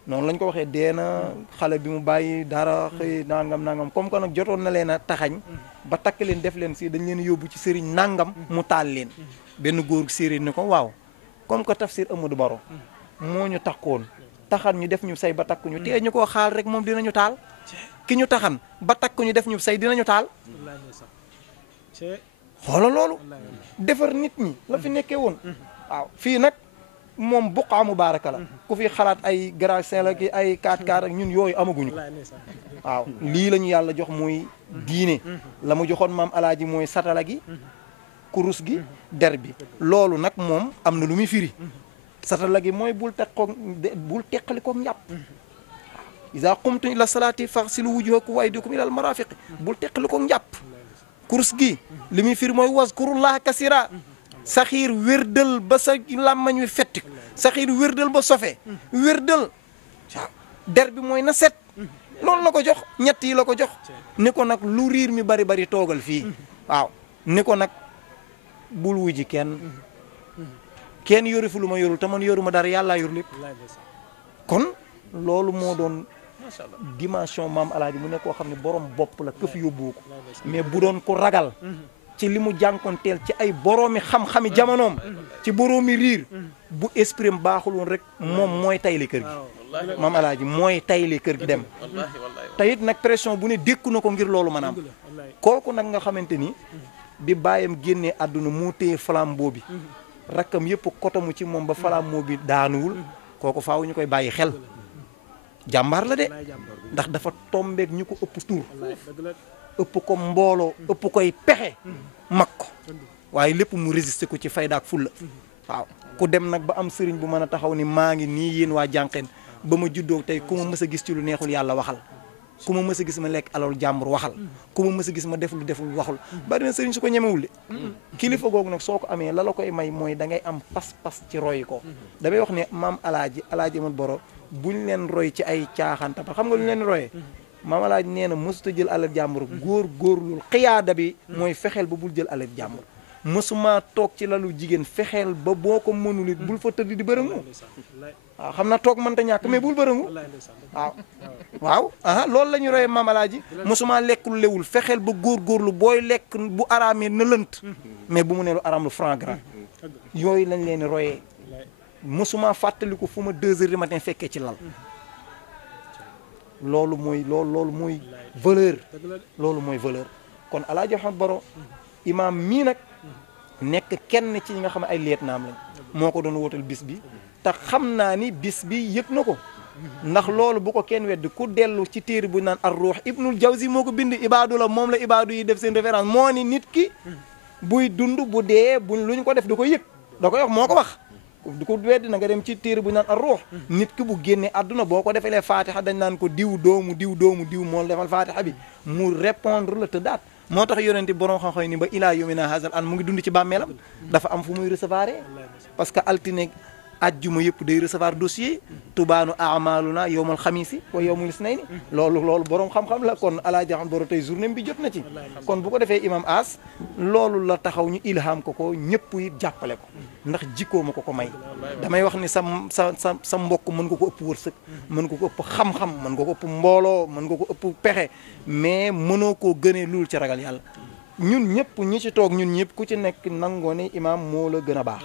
noonu lañ ko waxee deena xale bi mu bàyyi dara xëy nangam comme que nag jotoon na leen a taxañ ba takk leen def leen si dañ leen yóbbu ci sëriñ nangam mu taal leen benn góor séeréer ni ko waaw comme que tafsir Amadou Baro moo ñu takkoon taxan ñu def ñu say ba takk ñu tee ñu koo xaal rek moom dinañu taal ki ñu taxan ba takk ñu def ñu say dinañu taal xoolal loolu defar nit ñi la fi nekkee woon waaw fii nag moom buqaa mubaaraka la ku fi xalaat ay garage Saint la ki ay 4x4 ak ñun yooyu amaguñu waaw lii la ñu yàlla jox muy diine la mu joxoon maam alaaji mooy satala gi kurus gi der bi loolu nag moom am na lu muy firi satala gi mooy bul teqali koog njàpp iza qumtum ila salaati faghsilu wujuhakum wa aydiyakum ila al marafiqi bul teqali koog njàpp kurus gi li muy firi mooy wazkurullaha kasira saxiir wérdal ba sa làmmañ wi fetti saxiir wérdal ba sofe wérdal waaw der bi mooy na set loolu la ko jox ñett yi la ko jox ni ko nag lu riir mi bari bari toogal fii waaw ni ko nag bul wuji kenn yoru fi lu ma yorul te man yoruma dara yàllaa yor lépp kon loolu moo doon dimension maam alaaji mu nekk koo xam ne borom bopp la këf yóbbu ko mais bu doon ko ragal ci li mu jànkonteel ci ay boroomi xam-xami jamonoom ci boroomi riir bu esprit baaxul woon rek moom mooy tayli kër gi maam alaaji mooy tayli kër gi dem te it nag pression bu ne dékku na ko ngir loolu maanaam kooku nag nga xamante ni bi bàyyam génnee àdduna moo téye flambeau bi rakkam yëpp kotamu ci moom ba flambeau bi daanuwul kooku faaw ñu koy bàyyi xel jàmbaar la de ndax dafa tombeek ñu ko ëpp tuur ëpp ko mbooloo ëpp koy pexe mag ko waaye lépp mu résister ko ci fayda ak fulla waaw ku dem nag ba am sëriñ bu mën a taxaw ni maa ngi nii yéen waa jànqeen ba ma juddoo tey ku ma mës a gis ci lu neexul yàlla waxal ku ma mës a gis ma lekk alal jàmbur waxal ku ma mës a gis ma def lu deful waxul bari na sëriñ su ko ñemewul de kilifa googu nag soo ko amee la koy may mooy da ngay am pas-pas ci roy ko damay wax ne maam alaaji Ahmad Baro buñ leen roy ci ay caaxanta xam nga lu leen royee maam alaaji nee na mësuta jël alal jàmbur góorlul xiyaada bi mooy fexeel ba bul jël alal jàmbur mësuma toog ci lalu jigéen fexeel ba boo ko mënul it bul fa tëdd di bërëngu waaw xam naa toog mënta ñàkk mais bul bërëngu waaw loolu la ñu royee maam alaaji mësuma lekk lu lewul fexeel ba góorgóorlu booy lekk bu araamee na lënt mais bu mu ne lu araam lu franc grand yooyu lañ leen royee mësuma fàttaliku fu ma 2 heures du matin fekkee ci lal loolu mooy valeur loolu mooy valeur kon Alaaji Ahmad Baro imaam mii nag nekk kenn ci ñi nga xam ne ay lieutenant lañ moo ko doon wóotal bis bi te xam naa ni bis bi yëg na ko ndax loolu bu ko kenn weddi ku dellu ci téere bu naan ar-Ruh Ibnul Jawzi moo ko bind ibaadu la moom la ibaadu yi def seen référence moo ni nit ki buy dund bu dee buñ lu ñu ko def da koy yëg da koy wax moo ko wax du ko weddi na nga dem ci téere bu naan ar-Ruh nit ki bu génnee àdduna boo ko defalee fatiha dañ naan ko diw doomu moo la defal fatiha bi mu répondre la tëddaat moo tax yonente borom xam-xam ni ba ilaa yawmina haazal an mu ngi dund ci bàmmeelam dafa am fu muy recevoir parce que altine ajjuma yëpp day recevoir dossier tubaanu amaluna yowmal xamisi wa yowmul isnayni loolu borom xam-xam la kon Alaaji Ahmad Baro tey journée bi jot na ci kon bu ko defee imam As loolu la taxaw ñu ilham ko ñëpp yi jàppale ko ndax jikkoo ma ko may damay wax ni sa mbokk mën nga ko ëpp wërsëg mën nga ko ëpp xam-xam mën nga ko ëpp mbooloo mën nga ko ëpp pexe mais mënoo koo gënee lul ci ragal yàlla ñun ñëpp ñi ci toog ñun ñëpp ku ci nekk nangoo ne imam moo la gën a baax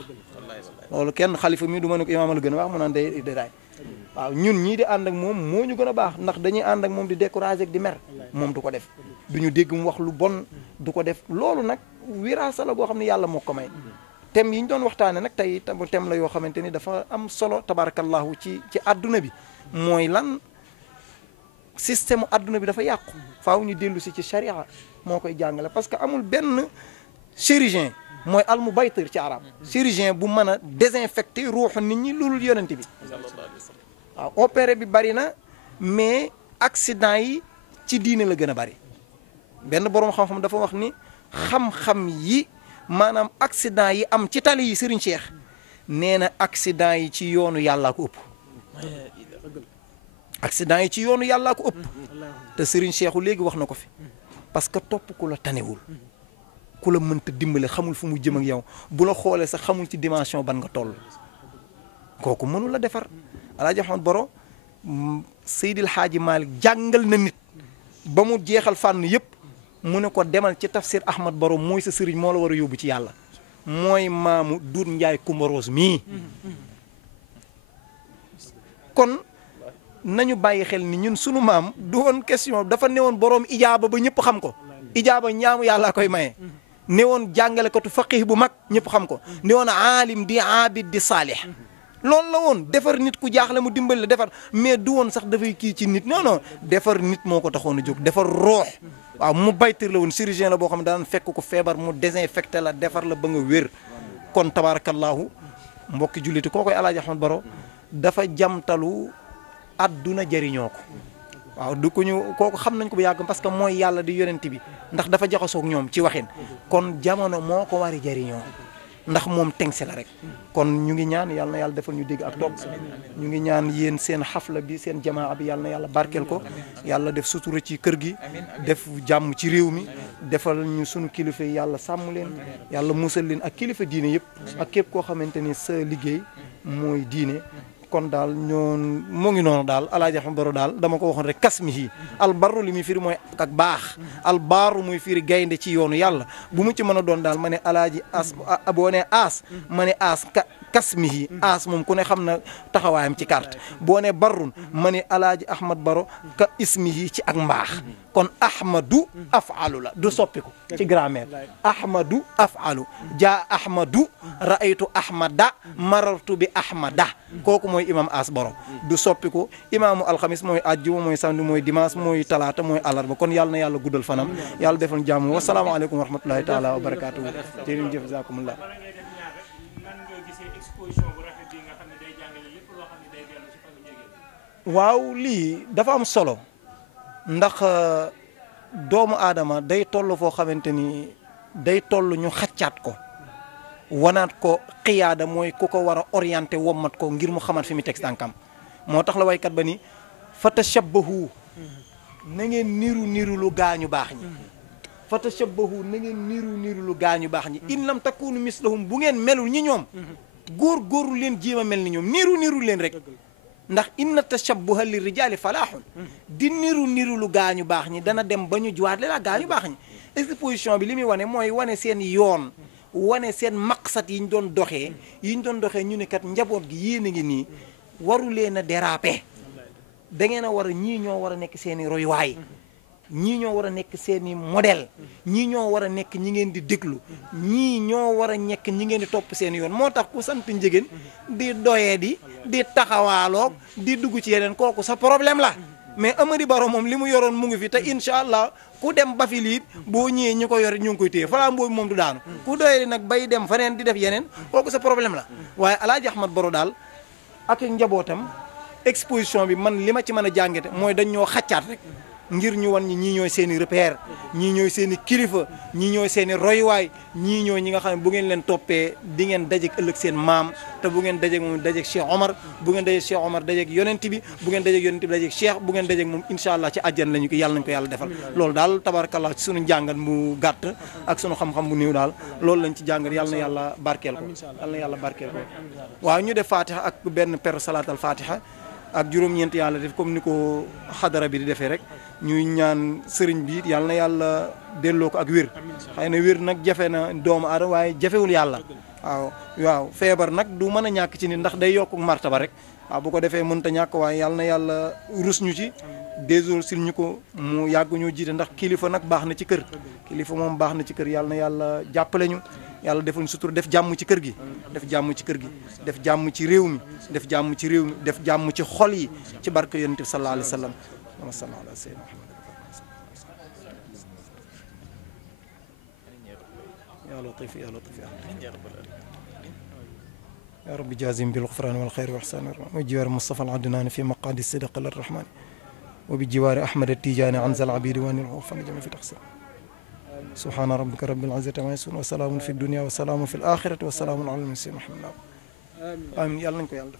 loolu kenn xalifa mi du ma ne ko imaam la gën a baax mu naan day daay waaw ñun ñii di ànd ak moom moo ñu gën a baax ndax dañuy ànd ak moom di décourager ak di mer moom du ko def du ñu dégg mu wax lu bon du ko def loolu nag wiraasa la goo xam ne yàlla moo ko may thème yi ñu doon waxtaane nag tey thème la yoo xamante ni dafa am solo tabarakallahu ci adduna bi mooy lan système u adduna bi dafa yàqu faaw ñu dellu si ci sharia moo koy jàngale parce que amul benn chirurgien mooy almubaytir ci arab chirurgien bu mën a désinfecter ruuxu nit ñi loolu yonent bi waaw opéré bi bari na mais accident yi ci diine la gën a bari benn boroom xam-xam dafa wax ni xam-xam yi maanaam accident yi am ci tali yi Serigne Cheikh nee na accident yi ci yoonu yàllaa ko ëpp accident yi ci yoonu yàllaa ko ëpp te Serigne Cheikhu léegi wax na ko fi parce que topp ku la tanewul ku la mënta dimbale xamul fu mu jëm ak yow bu la xoolee sax xamul ci dimension ban nga toll kooku mënu la defar Alaaji Ahmad Baro Seydil Haaji Malick jàngal na nit ba mu jeexal fànn yëpp mu ne ko demal ci tafsir Ahmad Baro mooy sa sëriñ moo la war a yóbbu ci yàlla mooy maamu Duut Njaay Kumba Roos mii kon nañu bàyyi xel ni ñun sunu maam du woon question dafa newoon boroom ijaaba ba ñëpp xam ko ijaaba ñaamu yàlla koy maye newoon jàngalekatu faqih bu mag ñëpp xam ko newoon aalim di aabid di saalih loolu la woon defar nit ku jaaxle mu dimbali la defar mais du woon sax dafay kii ci nit non non defar nit moo ko taxoon a jóg defar roox waaw mu baytir la woon chirurgien la boo xam ne daan fekk ko feebar mu désinfecté la defar la ba nga wér kon tabarakallahu mbokki julliti koo koy Alaaji Ahmad Baro dafa jamtalu adduna jëriñoo ko waaw du ko ñu kooku xam nañ ko bu yàgg parce que mooy yàlla di yonent bi ndax dafa jaxasoo ak ñoom ci waxin kon jamono moo ko wari jëriñoo ndax moom tengsi la rek kon ñu ngi ñaan yàlla na yàlla defal ñu dégg ak topp ñu ngi ñaan yéen seen xafla bi seen jamaa bi yàlla na yàlla barkeel ko yàlla def sutura ci kër gi def jàmm ci réew mi defal ñu sunu kilifa yi yàlla sàmm leen yàlla musal leen ak kilifa diine yëpp ak képp koo xamante ni sa liggéey mooy diine kon daal ñoon moo ngi noonu daal Alaaji Ahmad Baro daal dama ko waxoon rek kasmihi albarru li muy firi mooy ak baax albaaru muy firi gaynde ci yoonu yàlla bu mu ci mën a doon daal ma ne alaaji as boo ne aas ma ne aas kasmihi aas moom ku ne xam na taxawaayam ci carte boo ne barrun ma ne Alaaji Ahmad Baro ka ismihi ci ak mbaax kon ahmadu afalu la du soppiku ci grammaire ahmadu afalu jaa ahmadu raaytu ahmada marartu bi ahmada kooku mooy imam As Baro du soppiku imaamu alxamis mooy àjjuma mooy samedi mooy dimanche mooy talaata mooy àllarba kon yàlla na yàlla guddal fanam yàlla defal jàmm wasalaamaaleykum wa rahmatulahi taala wa barakatuhu jërëjëf jazakumullah waaw lii dafa am solo ndax doomu aadama day toll foo xamante ni day toll ñu xaccaat ko wanaat ko xiyaada mooy ku ko war a orienté wommat ko ngir mu xamat fi mu teg tànkam moo tax la waykat ba ni fa tashabbahu na ngeen niru lu gaañu baax ñi fa tashabbahu na ngeen niru lu gaañu baax ñi in lam takunu mislahum bu ngeen melul ñi ñoom góorlu leen jéem a mel ni ñoom niru leen rek ndax inna tashabbuha li rijaali falaaxun di niru lu gaañu baax ñi dana dem ba ñu juwaat la gaañu baax ñi exposition bi li muy wane mooy wane seen yoon wane seen maqsat yi ñu doon doxee ñu ne kat njaboot gi yéen a ngi nii waru leen a déraper da ngeen a war a ñii ñoo war a nekk seen i royuwaay ñii ñoo war a nekk seen i modèle ñii ñoo war a nekk ñi ngeen di déglu ñii ñoo war a nekk ñi ngeen di topp seen yoon moo tax ku sant Ndiéguène di doyee di taxawaaloog di dugg ci yeneen kooku sa problème la mais Amady Baro moom li mu yoroon mu ngi fi te incha allah ku dem ba fi liit boo ñëwee ñi ko yor ñu ngi koy téye falaa mboobu moom du daanu ku doyee nag bay dem faneen di def yeneen kooku sa problème la waaye Alaaji Ahmad Baro daal ak njabootam exposition bi man li ma ci mën a jàngate mooy dañ ñoo xaccaat rek ngir ñu wan ñii ñooy seen i repère ñii ñooy seen i kilifa ñii ñooy seen i royuwaay ñii ñooy ñi nga xam ne bu ngeen leen toppee di ngeen dajeeg ëllëg seen maam te bu ngeen dajeeg moom dajeeg Cheikh Omar bu ngeen dajeeg Cheikh Omar dajeeg yonent bi bu ngeen dajeeg yonent bi dajeeg Cheikh bu ngeen dajeeg moom incha allah ci àjjan lañu ko yàlla nañu ko yàlla defal loolu daal tabarakallah ci sunu njàngat mu gàtt ak sunu xam-xam bu néew daal loolu lañ ci jàngat yàlla na yàlla barkeel ko yàlla na yàlla barkeel ko waaw ñu def fatiha ak benn per salaatal fatiha ak juróom-ñeent yàlla def comme ni ko xadara bi di defee rek ñuy ñaan sëriñ bi yàlla na yàlla delloo ko ak wér xëy na wér nag jafe na doomu aadama waaye jafewul yàlla waaw feebar nag du mën a ñàkk ci nit ndax day yokk martaba rek waaw bu ko defee mënta ñàkk waaye yàlla na yàlla rus ñu ci désolé sil ñu ko mu yàgg ñoo jiite ndax kilifa nag baax na ci kër kilifa moom baax na ci kër yàlla na yàlla jàppale ñu yàlla defuñ sutur def jàmm ci kër gi def jàmm ci kër gi def jàmm ci réew mi def jàmm ci réew mi def jàmm ci xol yi ci barke yonent bi sallallahu alayhi wa sallam wa sallallahu ala sayyidina Muhammad ya latif ya latif ya rabbi jazim bil ghufran wal khair wa ihsan wa jiwar Mustafa al Adnani fi maqadi sidq al rahman wa bi jiwar Ahmad al Tijani anzal abidi wa nil khufan jami fi tahsin سبحان ربك رب العزة عما يصفون وسلام في الدنيا وسلام في الآخرة وسلام على المرسلين والحمد لله آمين يلا نكو يلا